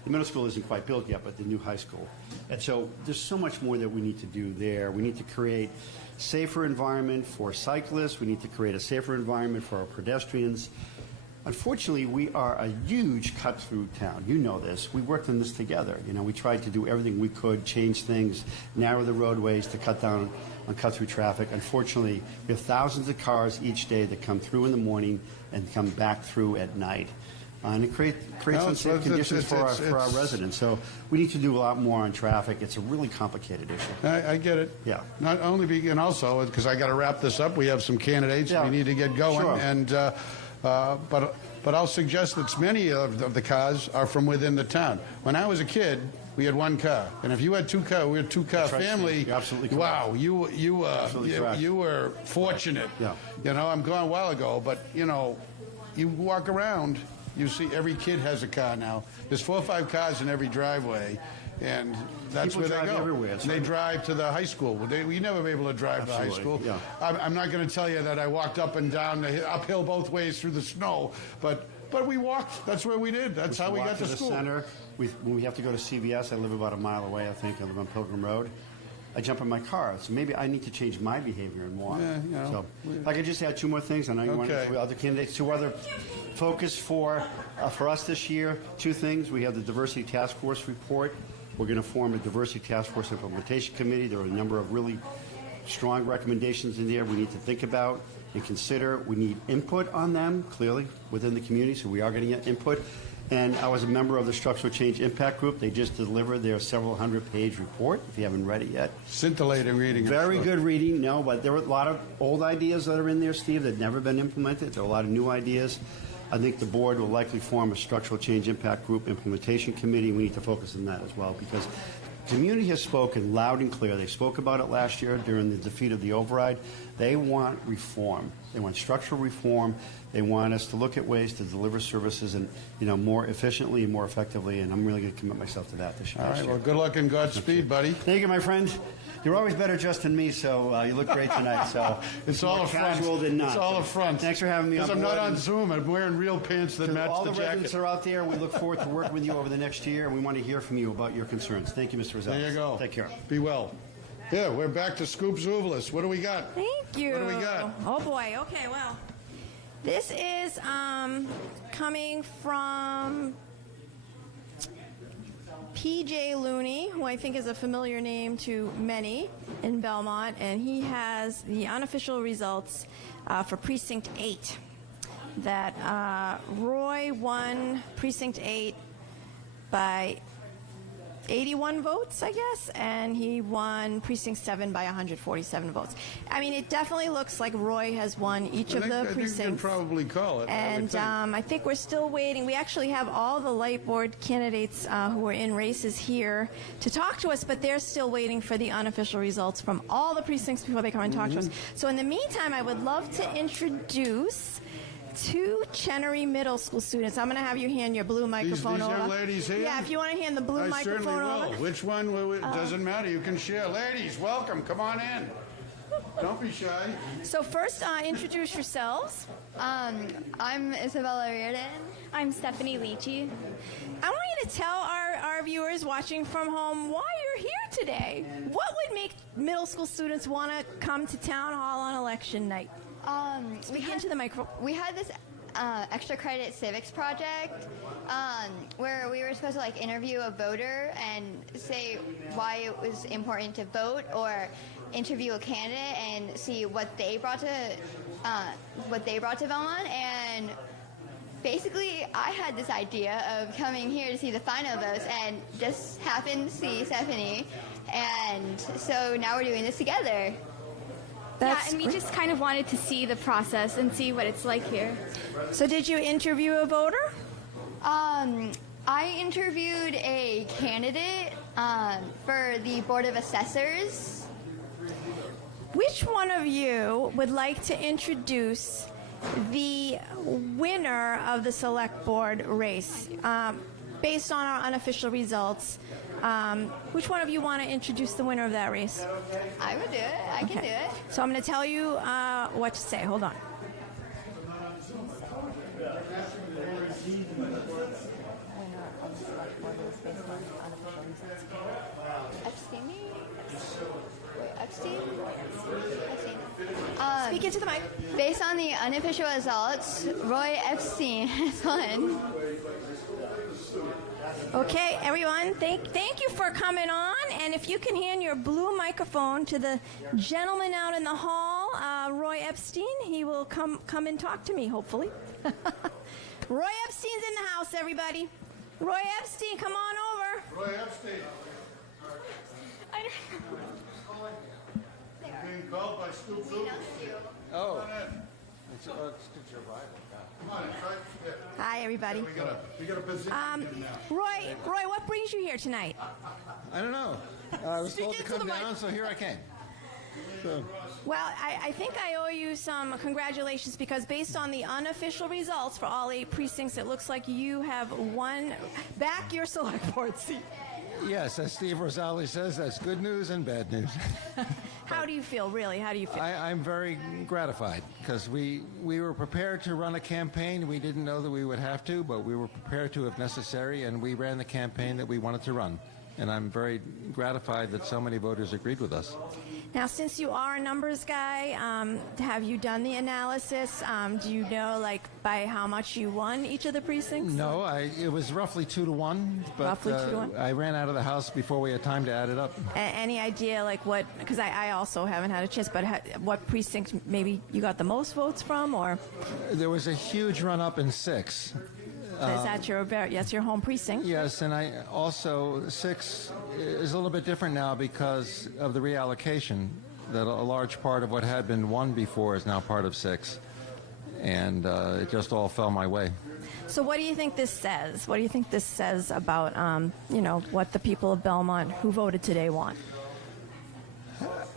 The middle school isn't quite built yet, but the new high school. And so there's so much more that we need to do there. We need to create safer environment for cyclists. We need to create a safer environment for our pedestrians. Unfortunately, we are a huge cut-through town. You know this. We worked on this together. We tried to do everything we could, change things, narrow the roadways to cut down on cut-through traffic. Unfortunately, we have thousands of cars each day that come through in the morning and come back through at night. And it creates unsafe conditions for our residents. So we need to do a lot more on traffic. It's a really complicated issue. I get it. Yeah. Not only and also because I got to wrap this up. We have some candidates. Yeah. We need to get going. Sure. And but I'll suggest that many of the cars are from within the town. When I was a kid, we had one car, and if you had two car, we had two-car family. You're absolutely correct. Wow, you were fortunate. Yeah. I'm gone a while ago, but you walk around. You see every kid has a car now. There's 4 or 5 cars in every driveway, and that's People where they drive go. everywhere, And they drive to the high school. We never be able to drive to high school. Yeah. I'm not going to tell you that I walked up and down, uphill both ways through the snow, but we walked. That's where we did. That's how we got to the school. Center. When we have to go to CVS, I live about a mile away, I think. I live on Pilgrim Road. I jump in my car. So maybe I need to change my behavior and walk. Yeah, So if I could just add 2 more things. I know you want other candidates. 2 other focus for us this year. 2 things. We have the Diversity Task Force report. We're going to form a Diversity Task Force Implementation Committee. There are a number of really strong recommendations in there we need to think about and consider. We need input on them, clearly, within the community, so we are getting input. And I was a member of the Structural Change Impact Group. They just delivered their several hundred-page report, if you haven't read it yet. Scintillating reading. Very good reading, but there are a lot of old ideas that are in there, Steve, that have never been implemented. There are a lot of new ideas. I think the board will likely form a Structural Change Impact Group implementation committee. We need to focus on that as well, because the community has spoken loud and clear. They spoke about it last year during the defeat of the override. They want reform. They want structural reform. They want us to look at ways to deliver services and more efficiently and more effectively. And I'm really going to commit myself to that this year. All right. Well, good luck and Godspeed, buddy. Thank you, my friend. You're always better dressed than me, so you look great tonight. So it's all a front. Casual than not. It's all a front. Thanks for having me on board. Because I'm not on Zoom. I'm wearing real pants that match all the the jacket. residents are out there. We look forward to working with you over the next year, and we want to hear from you about your concerns. Thank you, Mr. Rosales. There you go. Take care. Be well. Yeah, we're back to Scoop Tzouvelis. What do we got? Thank you. What do we got? Oh boy. Okay. Well, this is coming from PJ Looney, who I think is a familiar name to many in Belmont, and he has the unofficial results for Precinct 8. That Roy won Precinct 8 by 81 votes, I guess, and he won Precinct 7 by 147 votes. I mean, it definitely looks like Roy has won each of the I think you can precincts. probably call it. And I think we're still waiting. We actually have all the light board candidates who are in races here to talk to us, but they're still waiting for the unofficial results from all the precincts before they come and talk to us. So in the meantime, I would love to introduce 2 Chenery Middle School students. I'm going to have you hand your blue microphone these over. young ladies here? Yeah, if you want to hand the blue I microphone certainly will. over. Which one? It doesn't matter. You can share. Ladies, welcome. Come on in. Don't be shy. So first, introduce yourselves. I'm Isabella Reardon. I'm Stephanie Leachy. I want you to tell our viewers watching from home why you're here today. What would make middle school students want to come to town hall on election night? Speak into the microphone. We had this extra credit civics project where we were supposed to interview a voter and say why it was important to vote, or interview a candidate and see what they brought to Belmont. And basically, I had this idea of coming here to see the final votes, and just happened to see Stephanie, and so now we're doing this together. That's and we great. just kind of wanted to see the process and see what it's like here. So did you interview a voter? I interviewed a candidate for the Board of Assessors. Which one of you would like to introduce the winner of the select board race? Based on our unofficial results, which one of you want to introduce the winner of that race? I would do it. I can do it. So I'm going to tell you what to say. Hold on. Epstein? Wait, Epstein? Speak into the mic. Based on the unofficial results, Roy Epstein has won. Okay, everyone, thank you for coming on. And if you can hand your blue microphone to the gentleman out in the hall, Roy Epstein, he will come and talk to me, hopefully. Roy Epstein's in the house, everybody. Roy Epstein, come on over. Roy Epstein. I don't- Being called by Steve Rosales. Oh. It's your rival. Come on, it's right there. Hi, everybody. We got a position now. Roy, what brings you here tonight? I don't know. I was told to Into the come mic. down, so here I came. So, Well, I think I owe you some congratulations because based on the unofficial results for all 8 precincts, it looks like you have won back your select board seat. yes, as Steve Rosales says, that's good news and bad news. How do you feel, really? How do you feel? I'm very gratified because we were prepared to run a campaign. We didn't know that we would have to, but we were prepared to if necessary, and we ran the campaign that we wanted to run. And I'm very gratified that so many voters agreed with us. Now, since you are a numbers guy, have you done the analysis? Do you know, like, by how much you won each of the precincts? No, it was roughly 2-1, but Roughly 2-1? I ran out of the house before we had time to add it up. Any idea, like, what? Because I also haven't had a chance, but what precinct maybe you got the most votes from, or There was a huge run-up in 6. is that your home precinct? Yes, and I also 6 is a little bit different now because of the reallocation. That a large part of what had been 1 before is now part of 6, and it just all fell my way. So, what do you think this says? What do you think this says about what the people of Belmont who voted today want?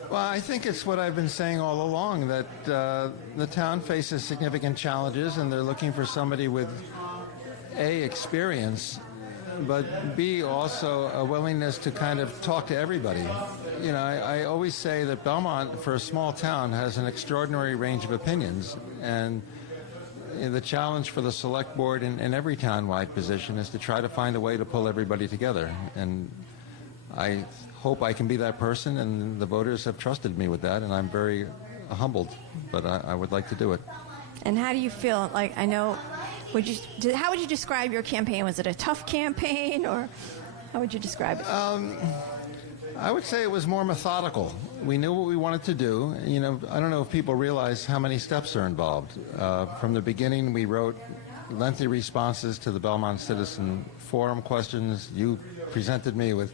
Well, I think it's what I've been saying all along, that the town faces significant challenges, and they're looking for somebody with A, experience, but B, also a willingness to kind of talk to everybody. You know, I always say that Belmont, for a small town, has an extraordinary range of opinions, and the challenge for the select board in every town-wide position is to try to find a way to pull everybody together. And I hope I can be that person, and the voters have trusted me with that, and I'm very humbled, but I would like to do it. And how do you feel? Like, I know, how would you describe your campaign? Was it a tough campaign, or how would you describe it? I would say it was more methodical. We knew what we wanted to do. You know, I don't know if people realize how many steps are involved. From the beginning, we wrote lengthy responses to the Belmont Citizen Forum questions. You presented me with,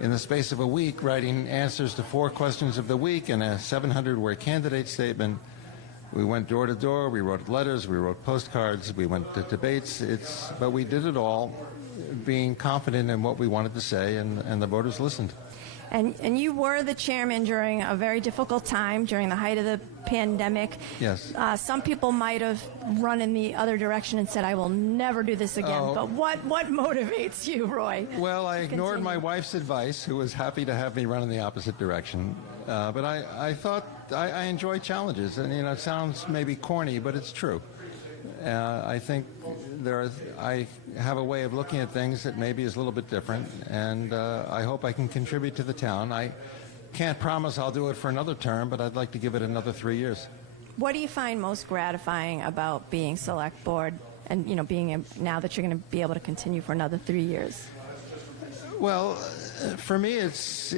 in the space of a week, writing answers to 4 questions of the week and a 700-word candidate statement. We went door to door. We wrote letters. We wrote postcards. We went to debates. But we did it all being confident in what we wanted to say, and the voters listened. And you were the chairman during a very difficult time, during the height of the pandemic. Yes. Some people might have run in the other direction and said, I will never do this again. Oh. But what motivates you, Roy? Well, I ignored continue? my wife's advice, who was happy to have me run in the opposite direction. But I thought I enjoy challenges. And, you know, it sounds maybe corny, but it's true. I think I have a way of looking at things that maybe is a little bit different, and I hope I can contribute to the town. I can't promise I'll do it for another term, but I'd like to give it another 3 years. What do you find most gratifying about being select board and, now that you're going to be able to continue for another 3 years? Well, for me, it's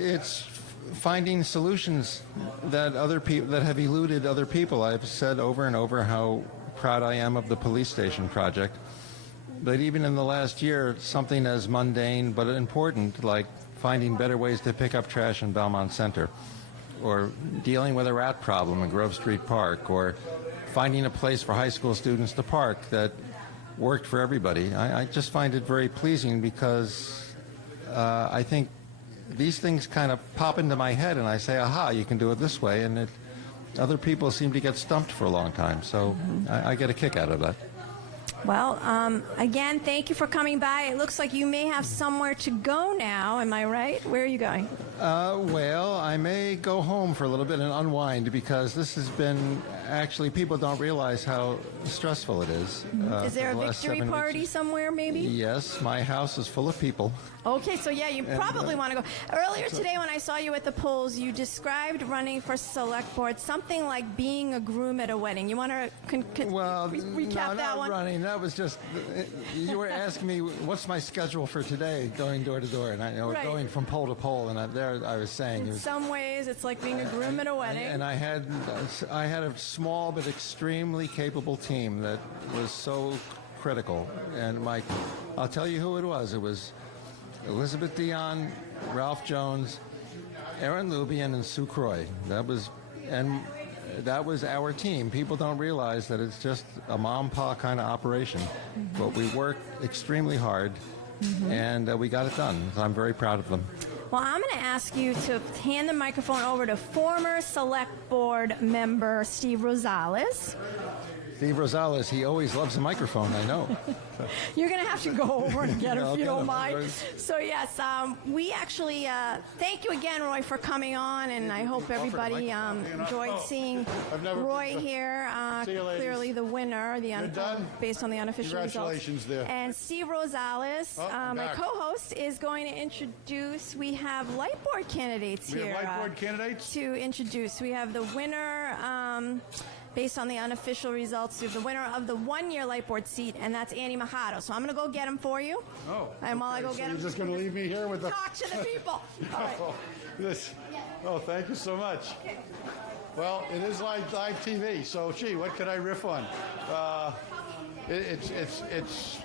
finding solutions that other people that have eluded other people. I've said over and over how proud I am of the police station project. But even in the last year, something as mundane but important, like finding better ways to pick up trash in Belmont Center, or dealing with a rat problem in Grove Street Park, or finding a place for high school students to park that worked for everybody. I just find it very pleasing because I think these things kind of pop into my head and I say, aha, you can do it this way, and other people seem to get stumped for a long time. So I get a kick out of that. Well, again, thank you for coming by. It looks like you may have somewhere to go now. Am I right? Where are you going? Well, I may go home for a little bit and unwind because this has been, actually, people don't realize how stressful it is. Is there a victory party somewhere, maybe? Yes, my house is full of people. Okay, so yeah, you probably want to go. Earlier today when I saw you at the polls, you described running for select board something like being a groom at a wedding. You want to recap that one? Running. That was just, you were asking me what's my schedule for today, going door to door, and going from pole to pole, and I was saying. In some ways, it's like being a groom at a wedding. And I had a small but extremely capable team that was so critical. And I'll tell you who it was. It was Elizabeth Dion, Ralph Jones, Aaron Lubian, and Sue Croy. That was our team. People don't realize that it's just a mom-pa kind of operation. But we worked extremely hard, and we got it done. So I'm very proud of them. Well, I'm going to ask you to hand the microphone over to former Select Board member Steve Rosales. Steve Rosales, he always loves the microphone, I know. You're going to have to go over and get him if you don't mind. So, yes, we actually thank you again, Roy, for coming on, and I hope everybody enjoyed seeing Roy here. Clearly the winner, based on the unofficial Congratulations results. there. And Steve Rosales, my co-host, is going to introduce, we have light board candidates here. We have light board candidates? To introduce. We have the winner, based on the unofficial results, we have the winner of the one-year light board seat, and that's Andy Majado. So I'm going to go get him for you. Oh. And while I go get him, you're just going to leave me here with the... Talk to the people. All right. Thank you so much. Well, it is live TV, so gee, what could I riff on? It's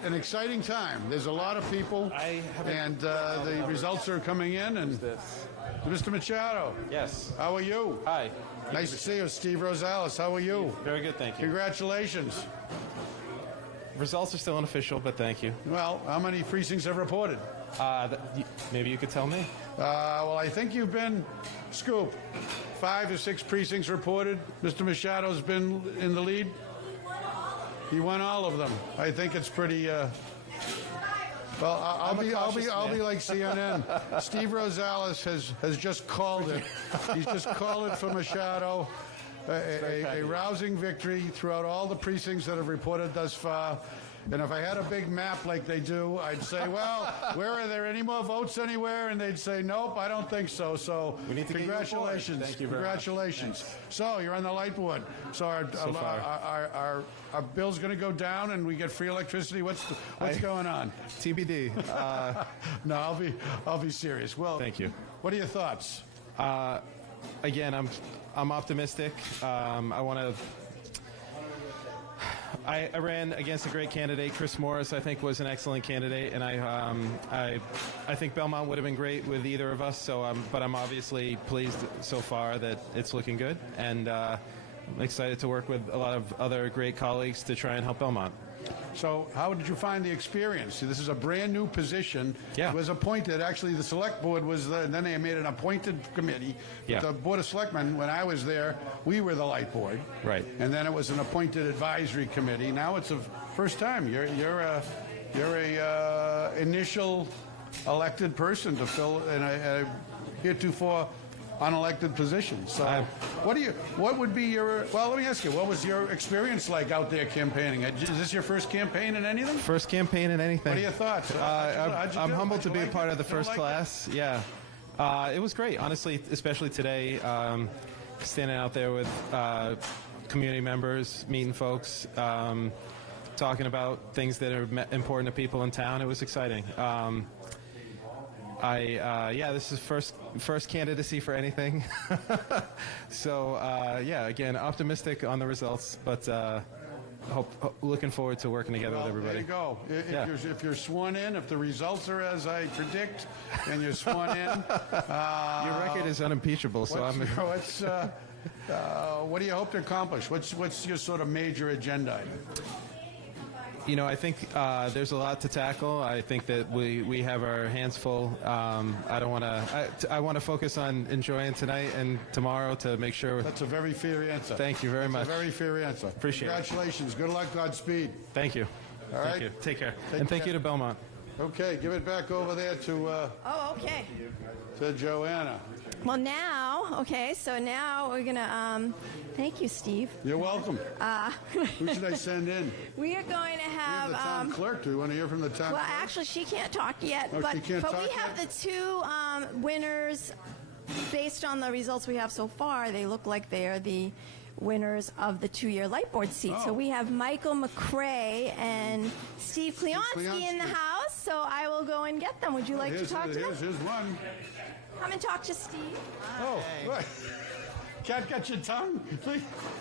an exciting time. There's a lot of people, and the results are coming in. And Mr. Machado. Yes. How are you? Hi. Nice to see you, Steve Rosales. How are you? Very good, thank you. Congratulations. Results are still unofficial, but thank you. Well, how many precincts have reported? Maybe you could tell me. Well, I think you've been scoop. 5 or 6 precincts reported. Mr. Machado's been in the lead. He won all of them. I think it's pretty. Well, I'll be like CNN. Steve Rosales has just called it. He's just called it for Machado. A rousing victory throughout all the precincts that have reported thus far. And if I had a big map like they do, I'd say, well, where are there any more votes anywhere? And they'd say, nope, I don't think so. So we need to congratulations. Thank you very Congratulations. Much. So you're on the light board. So our bill's going to go down and we get free electricity. What's going on? TBD. No, I'll be serious. Well, thank you. What are your thoughts? Again, I'm optimistic. I ran against a great candidate. Chris Morris, I think, was an excellent candidate, and I think Belmont would have been great with either of us. But I'm obviously pleased so far that it's looking good, and I'm excited to work with a lot of other great colleagues to try and help Belmont. So how did you find the experience? This is a brand new position. Yeah. It was appointed. Actually, the select board was and then they made an appointed committee. Yeah. The Board of Selectmen, when I was there, we were the light board. Right. And then it was an appointed advisory committee. Now it's the first time. You're a initial elected person to fill in a heretofore unelected position. So what would be your, well, let me ask you, what was your experience like out there campaigning? Is this your first campaign in anything? First campaign in anything. What are your thoughts? I'm humbled to be a part of the first class. Yeah. It was great, honestly, especially today, standing out there with community members, meeting folks, talking about things that are important to people in town. It was exciting. This is first candidacy for anything. So again, optimistic on the results, but looking forward to working together with everybody. There you go. If you're sworn in, if the results are as I predict, and you're sworn in, your record is unimpeachable. So what do you hope to accomplish? What's your sort of major agenda item? I think there's a lot to tackle. I think that we have our hands full. I want to focus on enjoying tonight and tomorrow to make sure. That's a very fair answer. Thank you very much. A very fair answer. Appreciate it. Congratulations. Good luck. Godspeed. Thank you. All right. Thank you. Take care. Thank you to Belmont. Okay, give it back over there to okay. to Joanna. Well, now we're going to, thank you, Steve. You're welcome. Who should I send in? We are going to have... the town clerk. Do we want to hear from the town Well, clerk? actually, she can't talk yet. Oh, but she can't but talk we have yet? the two winners. Based on the results we have so far, they look like they are the winners of the 2-year light board seat. Oh. So we have Michael McCrae and Steve Kleonski in the house. So I will go and get them. Would you like to talk to them? Here's one. Come and talk to Steve. Oh, right. Cat got your tongue?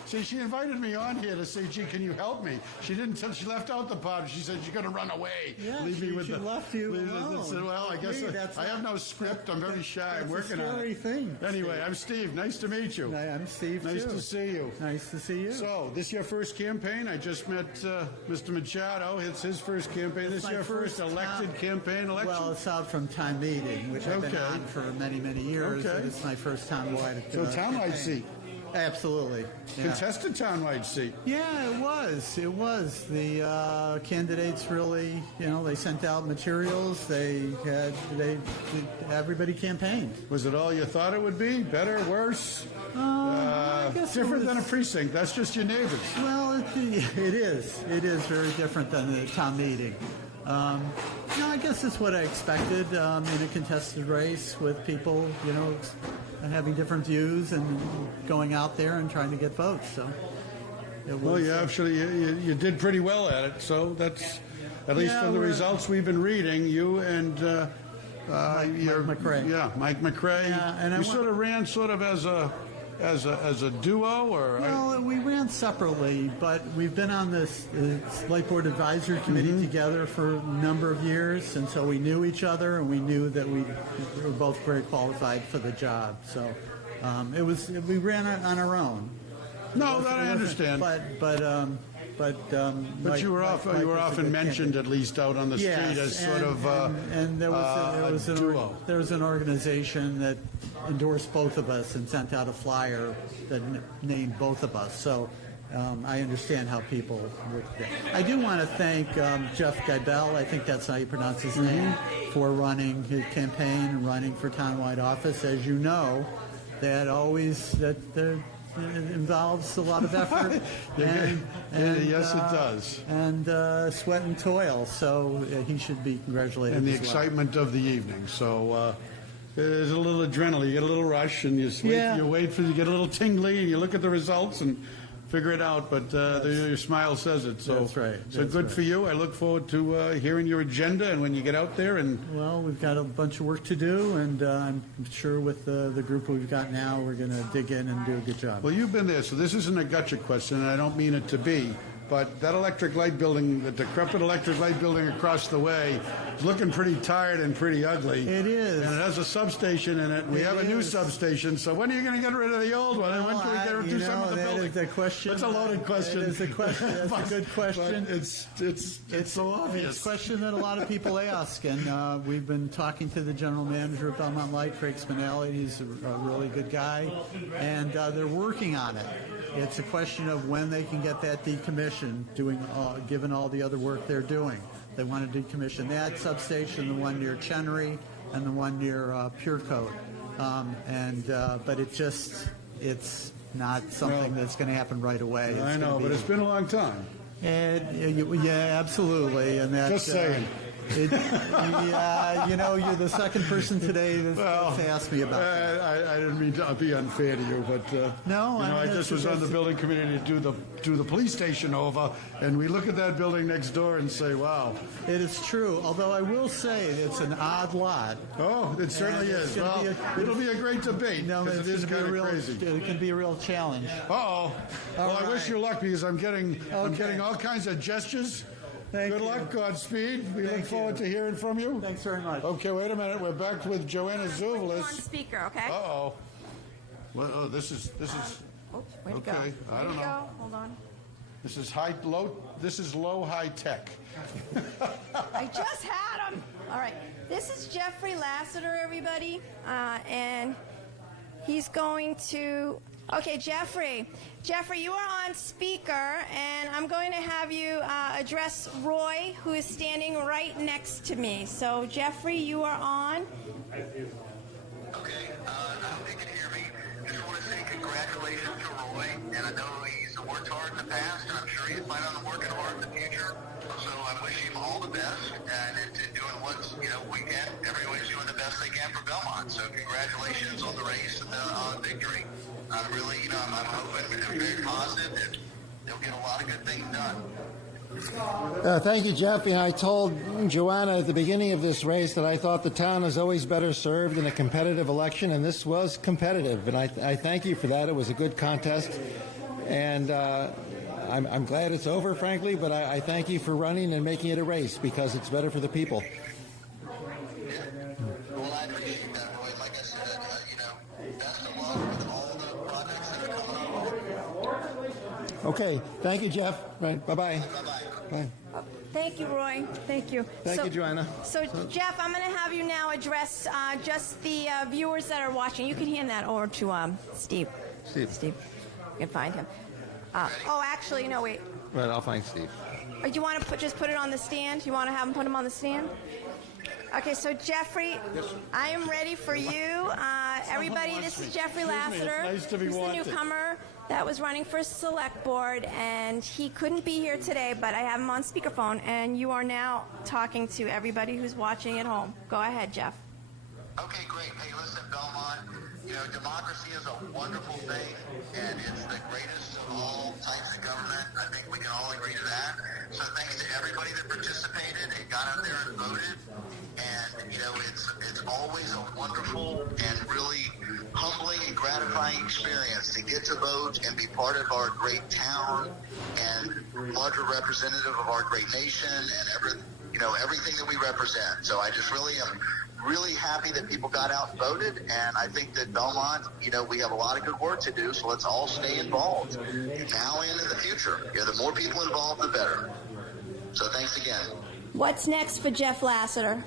See, she invited me on here to say, gee, can you help me? She didn't. She left out the part. She said she's going to run away. Yeah, leave me with she left you alone. Said, well, I guess I have no script. I'm very shy. I'm working on it. That's a scary thing. Anyway, I'm Steve. Nice to meet you. I'm Steve, Nice too. to see you. Nice to see you. So, this your first campaign? I just met Mr. Machado. It's his first campaign. This my your first elected campaign election? Well, it's out from town meeting, which I've been on for many, many years. Okay. And it's my first townwide So townwide seat. Absolutely. Yeah. Contested townwide seat. Yeah, it was. It was. The candidates really, they sent out materials. Everybody campaigned. Was it all you thought it would be? Better, worse? I guess different than a precinct. That's just your neighbors. Well, it is. It is very different than the town meeting. I guess it's what I expected in a contested race with people, having different views and going out there and trying to get votes. So, well, you did pretty well at it. So that's at least from the results we've been reading. You and Mike McCrae. Yeah, Mike McCrae. Yeah, and you sort of ran sort of as a duo, or well, we ran separately, but we've been on this Light Board Advisory Committee together for a number of years, and so we knew each other, and we knew that we were both very qualified for the job. So we ran it on our own. No, that I understand. But you were often mentioned, at least out on the street, as sort of and there was a duo. There was an organization that endorsed both of us and sent out a flyer that named both of us. So I understand how people look at that. I do want to thank Jeff Geibel, I think that's how you pronounce his name, for running his campaign and running for townwide office. As you know, it involves a lot of effort. Yes, it does. And sweat and toil. So he should be congratulated. And the as well. excitement of the evening. So there's a little adrenaline. You get a little rush, and you wait for you get a little tingly, and you look at the results and figure it out. But your smile says it. So that's right. So good for you. I look forward to hearing your agenda, and when you get out there. And well, we've got a bunch of work to do, and I'm sure with the group we've got now, we're going to dig in and do a good job. Well, you've been there, so this isn't a gotcha question, and I don't mean it to be. But that electric light building, the decrepit electric light building across the way, is looking pretty tired and pretty ugly. It is. And it has a substation in it. We have a new substation. So when are you going to get rid of the old one? And when can we do something with the building? That is a question. That's a loaded question. It is a question. That's a good question. It's so obvious. It's a question that a lot of people ask. And we've been talking to the general manager of Belmont Light, Craig Spinelli. He's a really good guy. And they're working on it. It's a question of when they can get that decommissioned, given all the other work they're doing. They want to decommission that substation, the one near Chenery, and the one near Pure Coat. But it's not something that's going to happen right away. I know, but it's been a long time. Yeah, absolutely. And that, just saying. Yeah, you're the second person today that's asked me about that. I didn't mean to be unfair to you, but No, I just was on the building committee to do the police station over, and we look at that building next door and say, wow. It is true, although I will say it's an odd lot. Oh, it certainly is. Well, it'll be a great debate. No, because it is kind of crazy. It can be a real challenge. Uh-oh. Well, All I wish right. you luck because I'm getting all kinds of gestures. Good luck, Godspeed. We look forward to hearing from you. Thanks very much. Okay, wait a minute. We're back with Joanna Tzouvelis. On speaker, okay? Uh-oh. Well, oh, this is. Oh, way to go. Okay, I don't know. Hold on. This is low high tech. I just had him. All right. This is Jeffrey Lassiter, everybody. And he's going to... Okay, Jeffrey. Jeffrey, you are on speaker, and I'm going to have you address Roy, who is standing right next to me. So, Jeffrey, you are on. Okay, I hope you can hear me. Just want to say congratulations to Roy, and I know he's worked hard in the past, and I'm sure he's planning on working hard in the future. So I wish him all the best, and in doing what we can. Everybody's doing the best they can for Belmont. So congratulations on the race and on victory. Really, I'm hoping and very positive that they'll get a lot of good things done. Thank you, Jeff. I told Joanna at the beginning of this race that I thought the town is always better served in a competitive election, and this was competitive. And I thank you for that. It was a good contest. And I'm glad it's over, frankly, but I thank you for running and making it a race because it's better for the people. Well, I appreciate that, Roy. Like I said, best of luck with all the projects that are coming on. Okay. Thank you, Jeff. Right. Bye-bye. Bye. Thank you, Roy. Thank you. Thank you, Joanna. So, Jeff, I'm going to have you now address just the viewers that are watching. You can hand that over to Steve. Steve. You can find him. Actually, no, wait. Right, I'll find Steve. Do you want to just put it on the stand? You want to have him put him on the stand? Okay, so Jeffrey, I am ready for you. Everybody, this is Jeffrey Lassiter. It's nice to be who's the wanted. newcomer that was running for select board, and he couldn't be here today, but I have him on speakerphone, and you are now talking to everybody who's watching at home. Go ahead, Jeff. Okay, great. Hey, listen, Belmont, democracy is a wonderful thing, and it's the greatest of all types of government. I think we can all agree to that. So thanks to everybody that participated and got out there and voted. And, it's always a wonderful and really humbling and gratifying experience to get to vote and be part of our great town and larger representative of our great nation and everything that we represent. So I just really am really happy that people got out and voted, and I think that Belmont, we have a lot of good work to do, so let's all stay involved now and in the future. The more people involved, the better. So thanks again. What's next for Jeff Lassiter?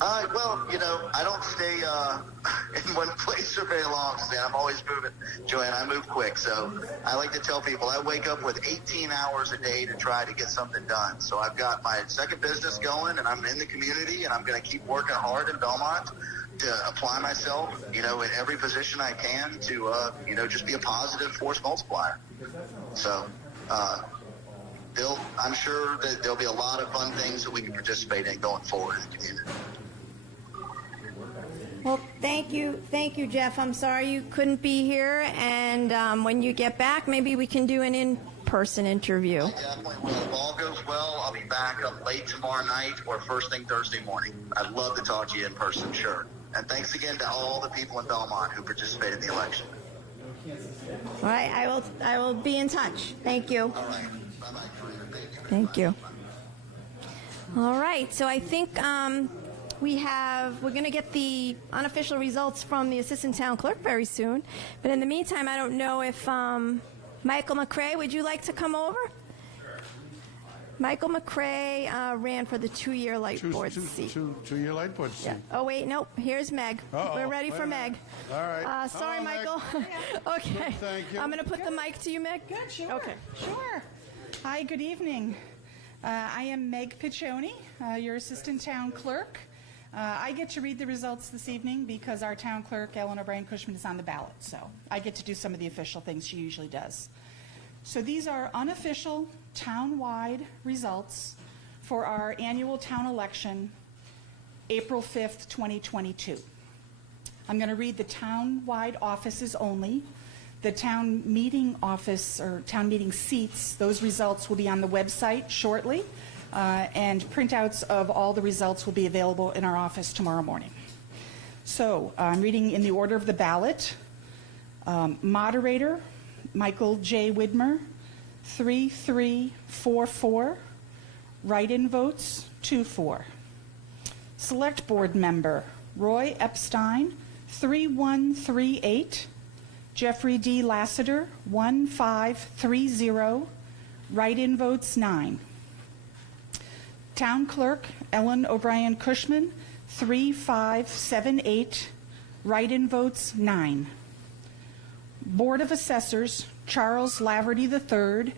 Well, I don't stay in one place for very long, man. I'm always moving. Joanna, I move quick, so I like to tell people I wake up with 18 hours a day to try to get something done. So I've got my second business going, and I'm in the community, and I'm going to keep working hard in Belmont to apply myself, in every position I can to, just be a positive force multiplier. So, I'm sure that there'll be a lot of fun things that we can participate in going forward in the community. Well, thank you, Jeff. I'm sorry you couldn't be here, and when you get back, maybe we can do an in-person interview. I definitely will. If all goes well, I'll be back up late tomorrow night or first thing Thursday morning. I'd love to talk to you in person, sure. And thanks again to all the people in Belmont who participated in the election. All right, I will be in touch. Thank you. All right. Bye-bye. Thank you. All right, so I think we're going to get the unofficial results from the assistant town clerk very soon. But in the meantime, I don't know if Michael McCrae, would you like to come over? Michael McCrae ran for the two-year light board seat. Two-year light board seat. Yeah. Oh, wait, nope. Here's Meg. We're ready for Meg. All right. Sorry, Hello, Michael. Okay. Thank you. I'm going to put the mic to you, Meg. Good, sure. Okay. Sure. Hi, good evening. I am Meg Piccioni, your assistant town clerk. I get to read the results this evening because our town clerk, Ellen O'Brien-Cushman, is on the ballot. So I get to do some of the official things she usually does. So these are unofficial town-wide results for our annual town election, April 5th, 2022. I'm going to read the town-wide offices only. The town meeting office or town meeting seats, those results will be on the website shortly, and printouts of all the results will be available in our office tomorrow morning. So I'm reading in the order of the ballot. Moderator, Michael J. Widmer, 3344. Write-in votes, 24. Select Board Member, Roy Epstein, 3138. Jeffrey D. Lassiter, 1530. Write-in votes, 9. Town Clerk, Ellen O'Brien Cushman, 3578. Write-in votes, 9. Board of Assessors, Charles Laverty III,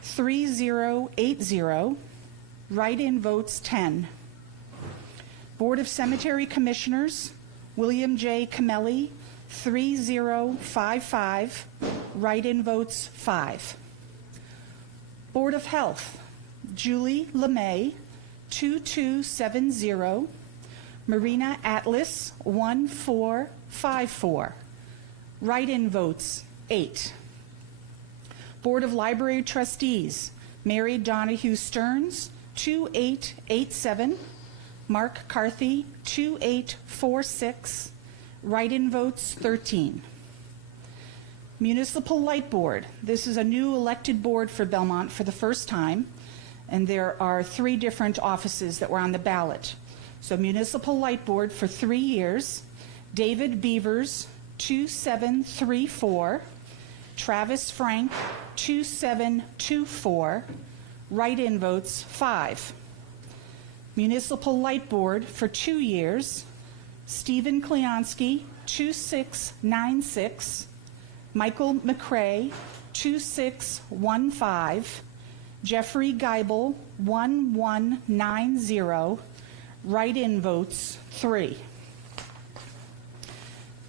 3080. Write-in votes, 10. Board of Cemetery Commissioners, William J. Camelli, 3055. Write-in votes, 5. Board of Health, Julie LeMay, 2270. Marina Atlas, 1454. Write-in votes, 8. Board of Library Trustees, Mary Donahue Stearns, 2887. Mark Carthy, 2846. Write-in votes, 13. Municipal Light Board. This is a new elected board for Belmont for the first time, and there are 3 different offices that were on the ballot. So Municipal Light Board for 3 years, David Beavers, 2734. Travis Frank, 2724. Write-in votes, 5. Municipal Light Board for 2 years, Stephen Kleonsky, 2696. Michael McCrae, 2615. Jeffrey Geibel, 1190. Write-in votes, 3.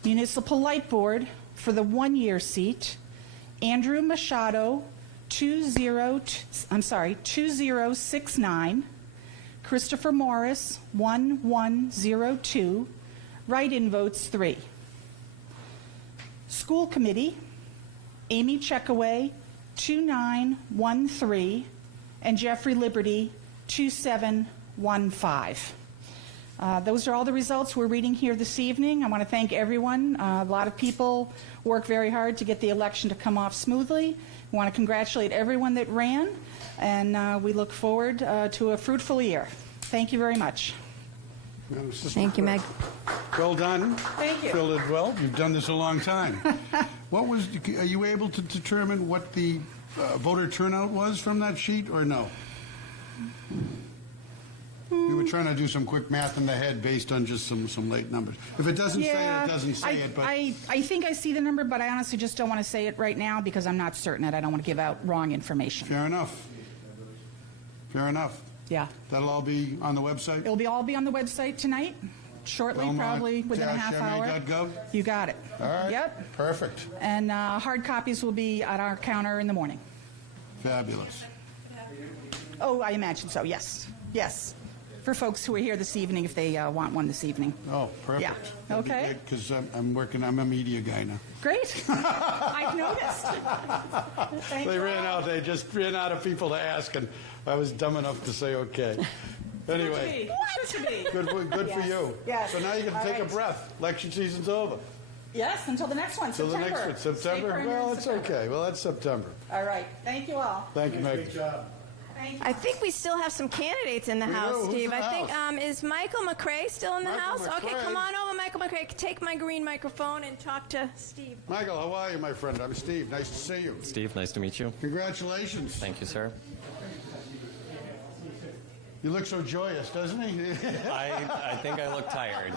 Municipal Light Board for the 1-year seat, Andrew Machado, 2069. Christopher Morris, 1102. Write-in votes, 3. School Committee, Amy Checkaway, 2913. And Jeffrey Liberty, 2715. Those are all the results we're reading here this evening. I want to thank everyone. A lot of people work very hard to get the election to come off smoothly. I want to congratulate everyone that ran, and we look forward to a fruitful year. Thank you very much. Thank you, Meg. Well done. Thank you. Filled it well. You've done this a long time. Are you able to determine what the voter turnout was from that sheet, or no? We were trying to do some quick math in the head based on just some late numbers. If it doesn't say it, it doesn't say it. But I think I see the number, but I honestly just don't want to say it right now because I'm not certain that I don't want to give out wrong information. Fair enough. Fair enough. Yeah. That'll all be on the website? It'll all be on the website tonight, shortly, probably within a half hour. Belmont-ma.gov? You got it. All right. Yep. Perfect. And hard copies will be at our counter in the morning. Fabulous. Oh, I imagine so, yes. Yes. For folks who are here this evening, if they want one this evening. Oh, perfect. Yeah. Okay. Because I'm a media guy now. Great. I've noticed. They just ran out of people to ask, and I was dumb enough to say okay. Anyway. Good for you. Yes. So now you can take a breath. Election season's over. Yes, until the next one, Until September. the next one, September? Well, it's okay. Well, that's September. All right. Thank you all. Thank you, Meg. Great job. I think we still have some candidates in the house, do. Who's Steve. in the I think, house? is Michael McCrae still in the Michael house? Okay, McCrae. come on over, Michael McCrae. Take my green microphone and talk to Steve. Michael, how are you, my friend? I'm Steve. Nice to see you. Steve, nice to meet you. Congratulations. Thank you, sir. You look so joyous, doesn't he? I think I look tired.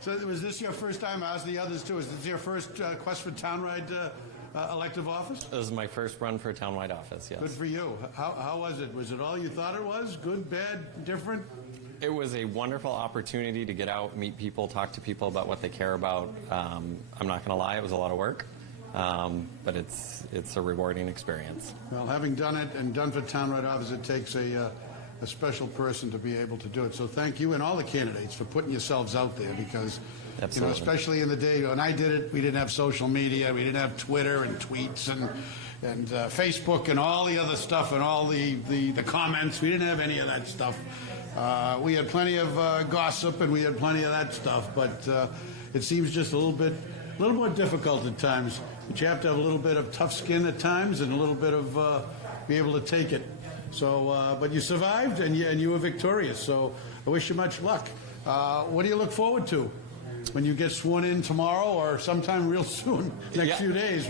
So was this your first time? I asked the others, too. Is this your first quest for townwide elective office? This is my first run for townwide office, yes. Good for you. How was it? Was it all you thought it was? Good, bad, different? It was a wonderful opportunity to get out, meet people, talk to people about what they care about. I'm not going to lie, it was a lot of work, but it's a rewarding experience. Well, having done it and done for townwide office, it takes a a special person to be able to do it. So thank you and all the candidates for putting yourselves out there, because especially in the day when I did it, we didn't have social media, we didn't have Twitter and tweets and Facebook and all the other stuff and all the comments. We didn't have any of that stuff. We had plenty of gossip and we had plenty of that stuff, but it seems just a little more difficult at times. But you have to have a little bit of tough skin at times and a little bit of be able to take it. So, but you survived and you were victorious. So I wish you much luck. What do you look forward to when you get sworn in tomorrow or sometime real soon, next few days?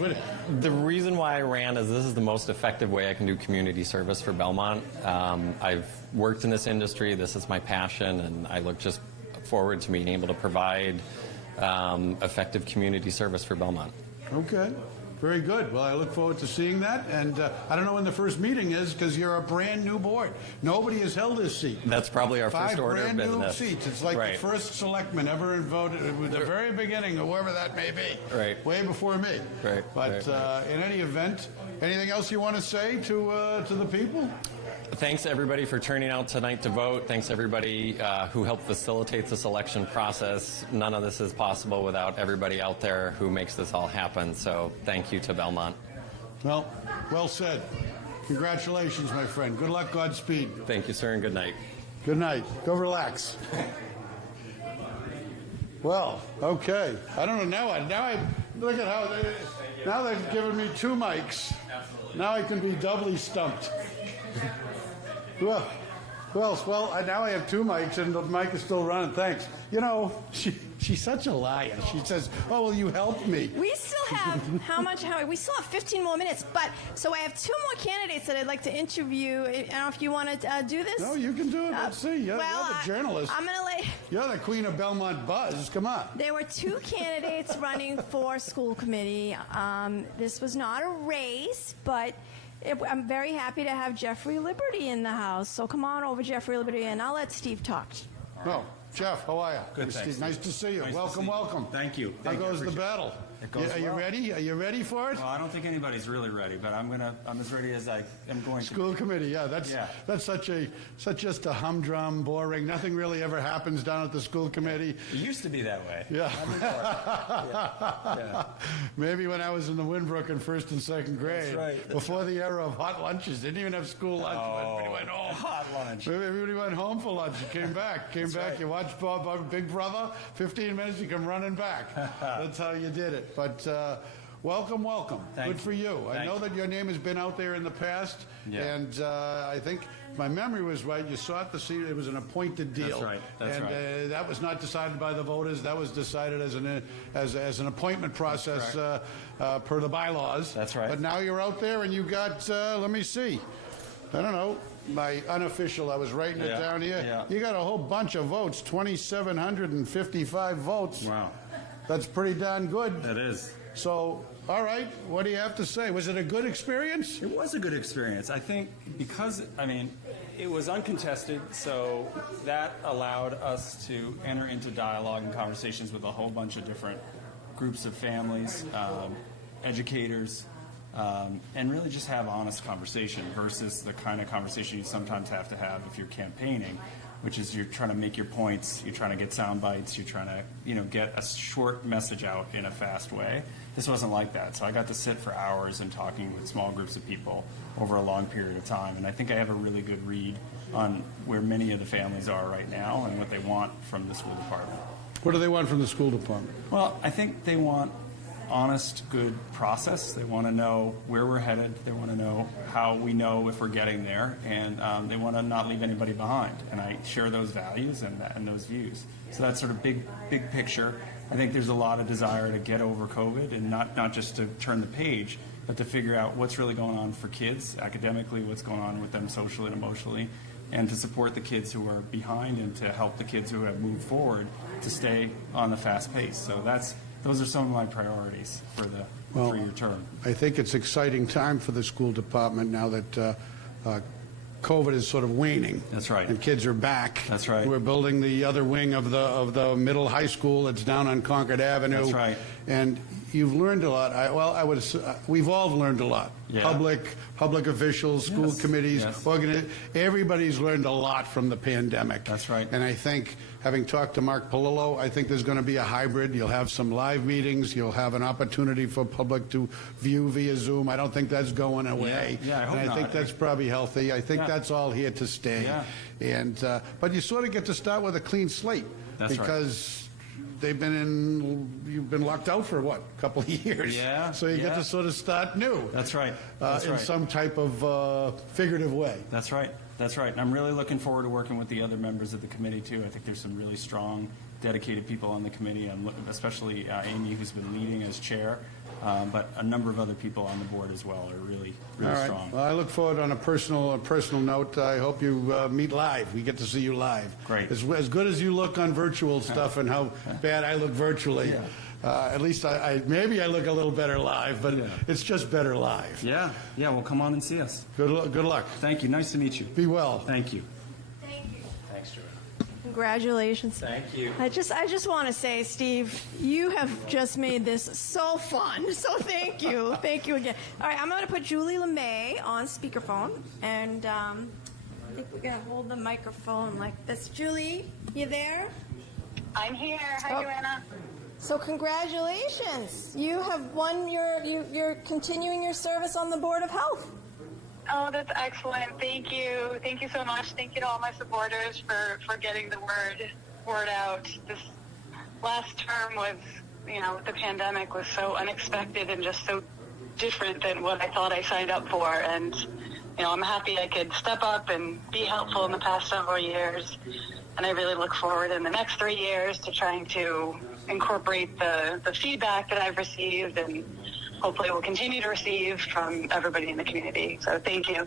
The reason why I ran is this is the most effective way I can do community service for Belmont. I've worked in this industry. This is my passion, and I look just forward to being able to provide effective community service for Belmont. Okay. Very good. Well, I look forward to seeing that. And I don't know when the first meeting is, because you're a brand new board. Nobody has held this seat. That's probably our first order of business. 5 brand new seats. It's like the first selectman ever voted at the very beginning, or whoever that may be. Right. Way before me. Right. But in any event, anything else you want to say to the people? Thanks, everybody, for turning out tonight to vote. Thanks, everybody who helped facilitate this election process. None of this is possible without everybody out there who makes this all happen. So thank you to Belmont. Well, well said. Congratulations, my friend. Good luck, Godspeed. Thank you, sir, and good night. Good night. Go relax. Well, okay. I don't know. Now I look at how now they've given me 2 mics. Now I can be doubly stumped. Well, who else? Well, now I have 2 mics, and the mic is still running. Thanks. You know, she's such a liar. She says, "Oh, well, you helped me." We still have we still have 15 more minutes, but so I have 2 more candidates that I'd like to interview. I don't know if you want to do this. No, you can do it. Let's see. You're the journalist. I'm going to let. You're the queen of Belmont buzz. Come on. There were 2 candidates running for school committee. This was not a race, but I'm very happy to have Jeffrey Liberty in the house. So come on over, Jeffrey Liberty, and I'll let Steve talk. No, Jeff, how are you? Good, thanks. Nice to see you. Welcome. Thank you. How goes the battle? It goes Are you well. ready? Are you ready for it? Well, I don't think anybody's really ready, but I'm as ready as I am going to. School committee, that's such just a humdrum, boring. Nothing really ever happens down at the school committee. It used to be that way. Yeah. Yeah. Maybe when I was in the Winbrook in 1st and 2nd grade. That's right. Before the era of hot lunches, didn't even have school lunch. Everybody went home. Hot lunch. Everybody went home for lunch. You came back. Right. You watched Big Brother. 15 minutes, you come running back. That's how you did it. But welcome. Good for you. I know that your name has been out there in the past, and I think if my memory was right, you sought the seat. It was an appointed deal. That's right. And that was not decided by the voters. That was decided as an appointment process per the bylaws. That's right. But now you're out there, and you got. Let me see. I don't know. My unofficial, I was writing it down here. Yeah. You got a whole bunch of votes, 2,755 votes. Wow. That's pretty darn good. That is. So, all right, what do you have to say? Was it a good experience? It was a good experience. I think because, it was uncontested, so that allowed us to enter into dialogue and conversations with a whole bunch of different groups of families, educators, and really just have honest conversation versus the kind of conversation you sometimes have to have if you're campaigning, which is you're trying to make your points, you're trying to get sound bites, you're trying to get a short message out in a fast way. This wasn't like that. So I got to sit for hours and talking with small groups of people over a long period of time. And I think I have a really good read on where many of the families are right now and what they want from the school department. What do they want from the school department? Well, I think they want honest, good process. They want to know where we're headed. They want to know how we know if we're getting there, and they want to not leave anybody behind. And I share those values and those views. So that's sort of big picture. I think there's a lot of desire to get over COVID and not just to turn the page, but to figure out what's really going on for kids academically, what's going on with them socially and emotionally, and to support the kids who are behind and to help the kids who have moved forward to stay on the fast pace. So those are some of my priorities for the 3-year term. I think it's exciting time for the school department now that COVID is sort of waning. That's right. And kids are back. That's right. We're building the other wing of the middle high school that's down on Concord Avenue. That's right. And you've learned a lot. We've all learned a lot. Yeah. Public officials, school Yes. committees, Yes. everybody's learned a lot from the pandemic. That's right. And I think, having talked to Mark Polillo, I think there's going to be a hybrid. You'll have some live meetings. You'll have an opportunity for public to view via Zoom. I don't think that's going away. Yeah, I hope and I think not. that's probably healthy. I think Yeah. that's all here to stay. Yeah. And but you sort of get to start with a clean slate. That's right. Because you've been locked out for what, a couple of years? Yeah, So you get yeah. to sort of start new. That's right. That's in right. some type of figurative way. That's right. That's right. And I'm really looking forward to working with the other members of the committee, too. I think there's some really strong, dedicated people on the committee, especially Amy, who's been leading as chair, but a number of other people on the board as well are really, really All right. strong. Well, I look forward on a personal note. I hope you meet live. We get to see you live. Great. As good as you look on virtual stuff and how bad I look virtually. Yeah. At least maybe I look a little better live, but it's just better live. Yeah. Yeah. Well, come on and see us. Good luck. Thank you. Nice to meet you. Be well. Thank you. Thanks, Joanna. Congratulations. Thank you. I just want to say, Steve, you have just made this so fun. So thank you. Thank you again. All right, I'm going to put Julie LeMay on speakerphone, and I think we're going to hold the microphone like this. Julie, you there? I'm here. Hi, Joanna. So congratulations. You have won you're continuing your service on the Board of Health. Oh, that's excellent. Thank you. Thank you so much. Thank you to all my supporters for getting the word out. This last term was, the pandemic was so unexpected and just so different than what I thought I signed up for. And, I'm happy I could step up and be helpful in the past several years. And I really look forward in the next 3 years to trying to incorporate the feedback that I've received and hopefully will continue to receive from everybody in the community. So thank you.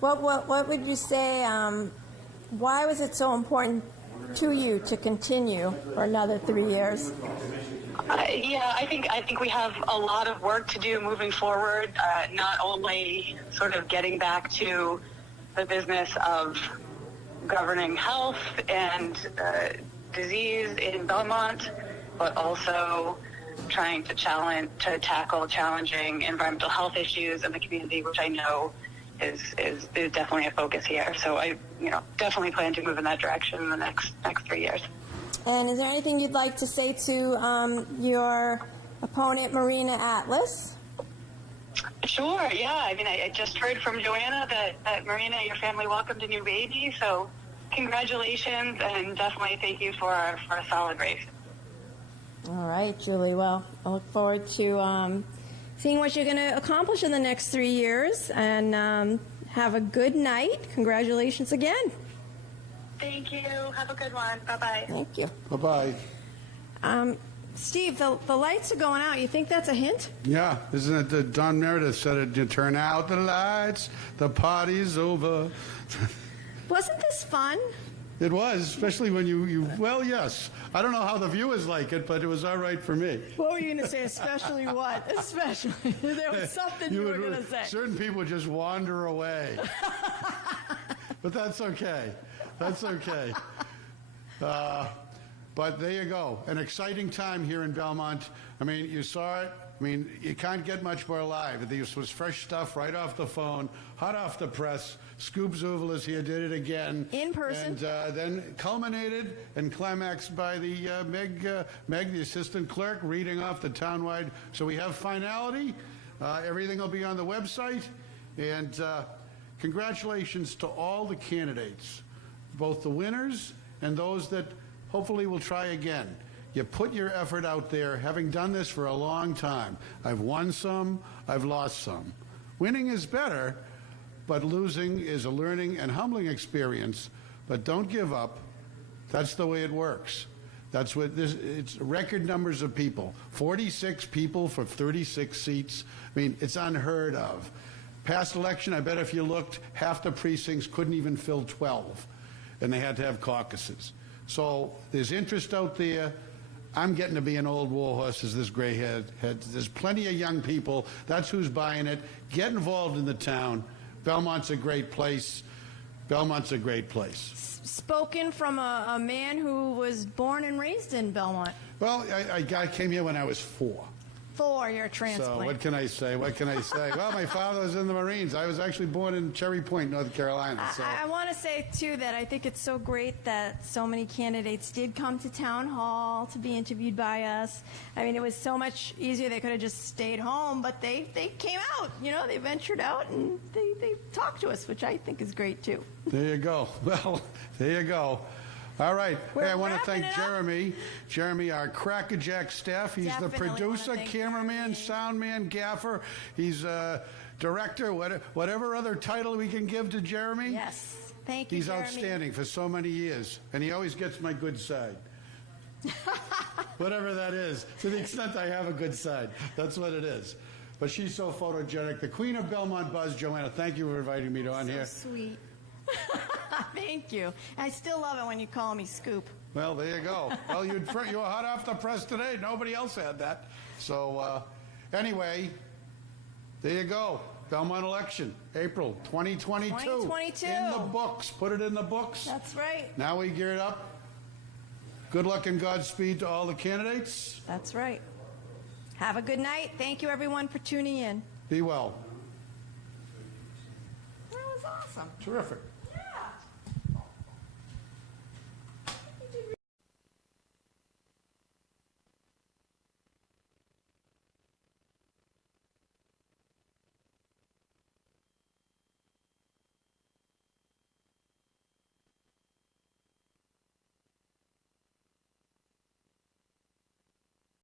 What would you say, why was it so important to you to continue for another 3 years? I think we have a lot of work to do moving forward, not only sort of getting back to the business of governing health and disease in Belmont, but also trying to tackle challenging environmental health issues in the community, which I know is definitely a focus here. So I definitely plan to move in that direction in the next 3 years. And is there anything you'd like to say to your opponent, Marina Atlas? Sure, yeah. I mean, I just heard from Joanna that Marina, your family welcomed a new baby, so congratulations, and definitely thank you for a solid race. All right, Julie. Well, I look forward to seeing what you're going to accomplish in the next 3 years, and have a good night. Congratulations again. Thank you. Have a good one. Bye-bye. Thank you. Bye-bye. Steve, the lights are going out. You think that's a hint? Yeah, isn't it? Don Meredith said it. You turn out the lights, the party's over. Wasn't this fun? It was, especially when you. Well, yes. I don't know how the viewers like it, but it was all right for me. What were you going to say? Especially what? Especially. There was something you were going to say. Certain people would just wander away. But that's okay. That's okay. But there you go. An exciting time here in Belmont. I mean, you saw it. I mean, you can't get much more live. This was fresh stuff right off the phone, hot off the press. Steve Rosales here did it again. In person. And then culminated and climaxed by the Meg, the assistant clerk, reading off the townwide. So we have finality. Everything will be on the website. And congratulations to all the candidates, both the winners and those that hopefully will try again. You put your effort out there, having done this for a long time. I've won some, I've lost some. Winning is better, but losing is a learning and humbling experience. But don't give up. That's the way it works. That's what this, it's record numbers of people. 46 people for 36 seats. I mean, it's unheard of. Past election, I bet if you looked, half the precincts couldn't even fill 12. And they had to have caucuses. So there's interest out there. I'm getting to be an old warhorse as this gray head. There's plenty of young people. That's who's buying it. Get involved in the town. Belmont's a great place. Belmont's a great place. Spoken from a man who was born and raised in Belmont. Well, I came here when I was 4. 4, you're a So transplant. what can I say? What can I say? Well, my father was in the Marines. I was actually born in Cherry Point, North Carolina. So. I want to say, too, that I think it's so great that so many candidates did come to Town Hall to be interviewed by us. I mean, it was so much easier. They could have just stayed home, but they came out. You know, they ventured out and they talked to us, which I think is great, too. There you go. Well, there you go. All right. We're Hey, I want to wrapping thank it up. Jeremy. Jeremy, our crackerjack staff. He's Definitely the wanna producer, thank cameraman, sound man, gaffer. He's director, whatever other title we can give to Jeremy. Yes. Thank you, He's Jeremy. outstanding for so many years, and he always gets my good side. Whatever that is, to the extent I have a good side. That's what it is. But she's so photogenic. The queen of Belmont Buzz, Joanna, thank you for inviting me on here. So sweet. Thank you. I still love it when you call me Scoop. Well, there you go. Well, you were hot off the press today. Nobody else had that. So, anyway, there you go. Belmont election, April 2022. 2022. In the books. Put it in the books. That's right. Now we gear it up. Good luck and Godspeed to all the candidates. That's right. Have a good night. Thank you, everyone, for tuning in. Be well. That was awesome. Terrific.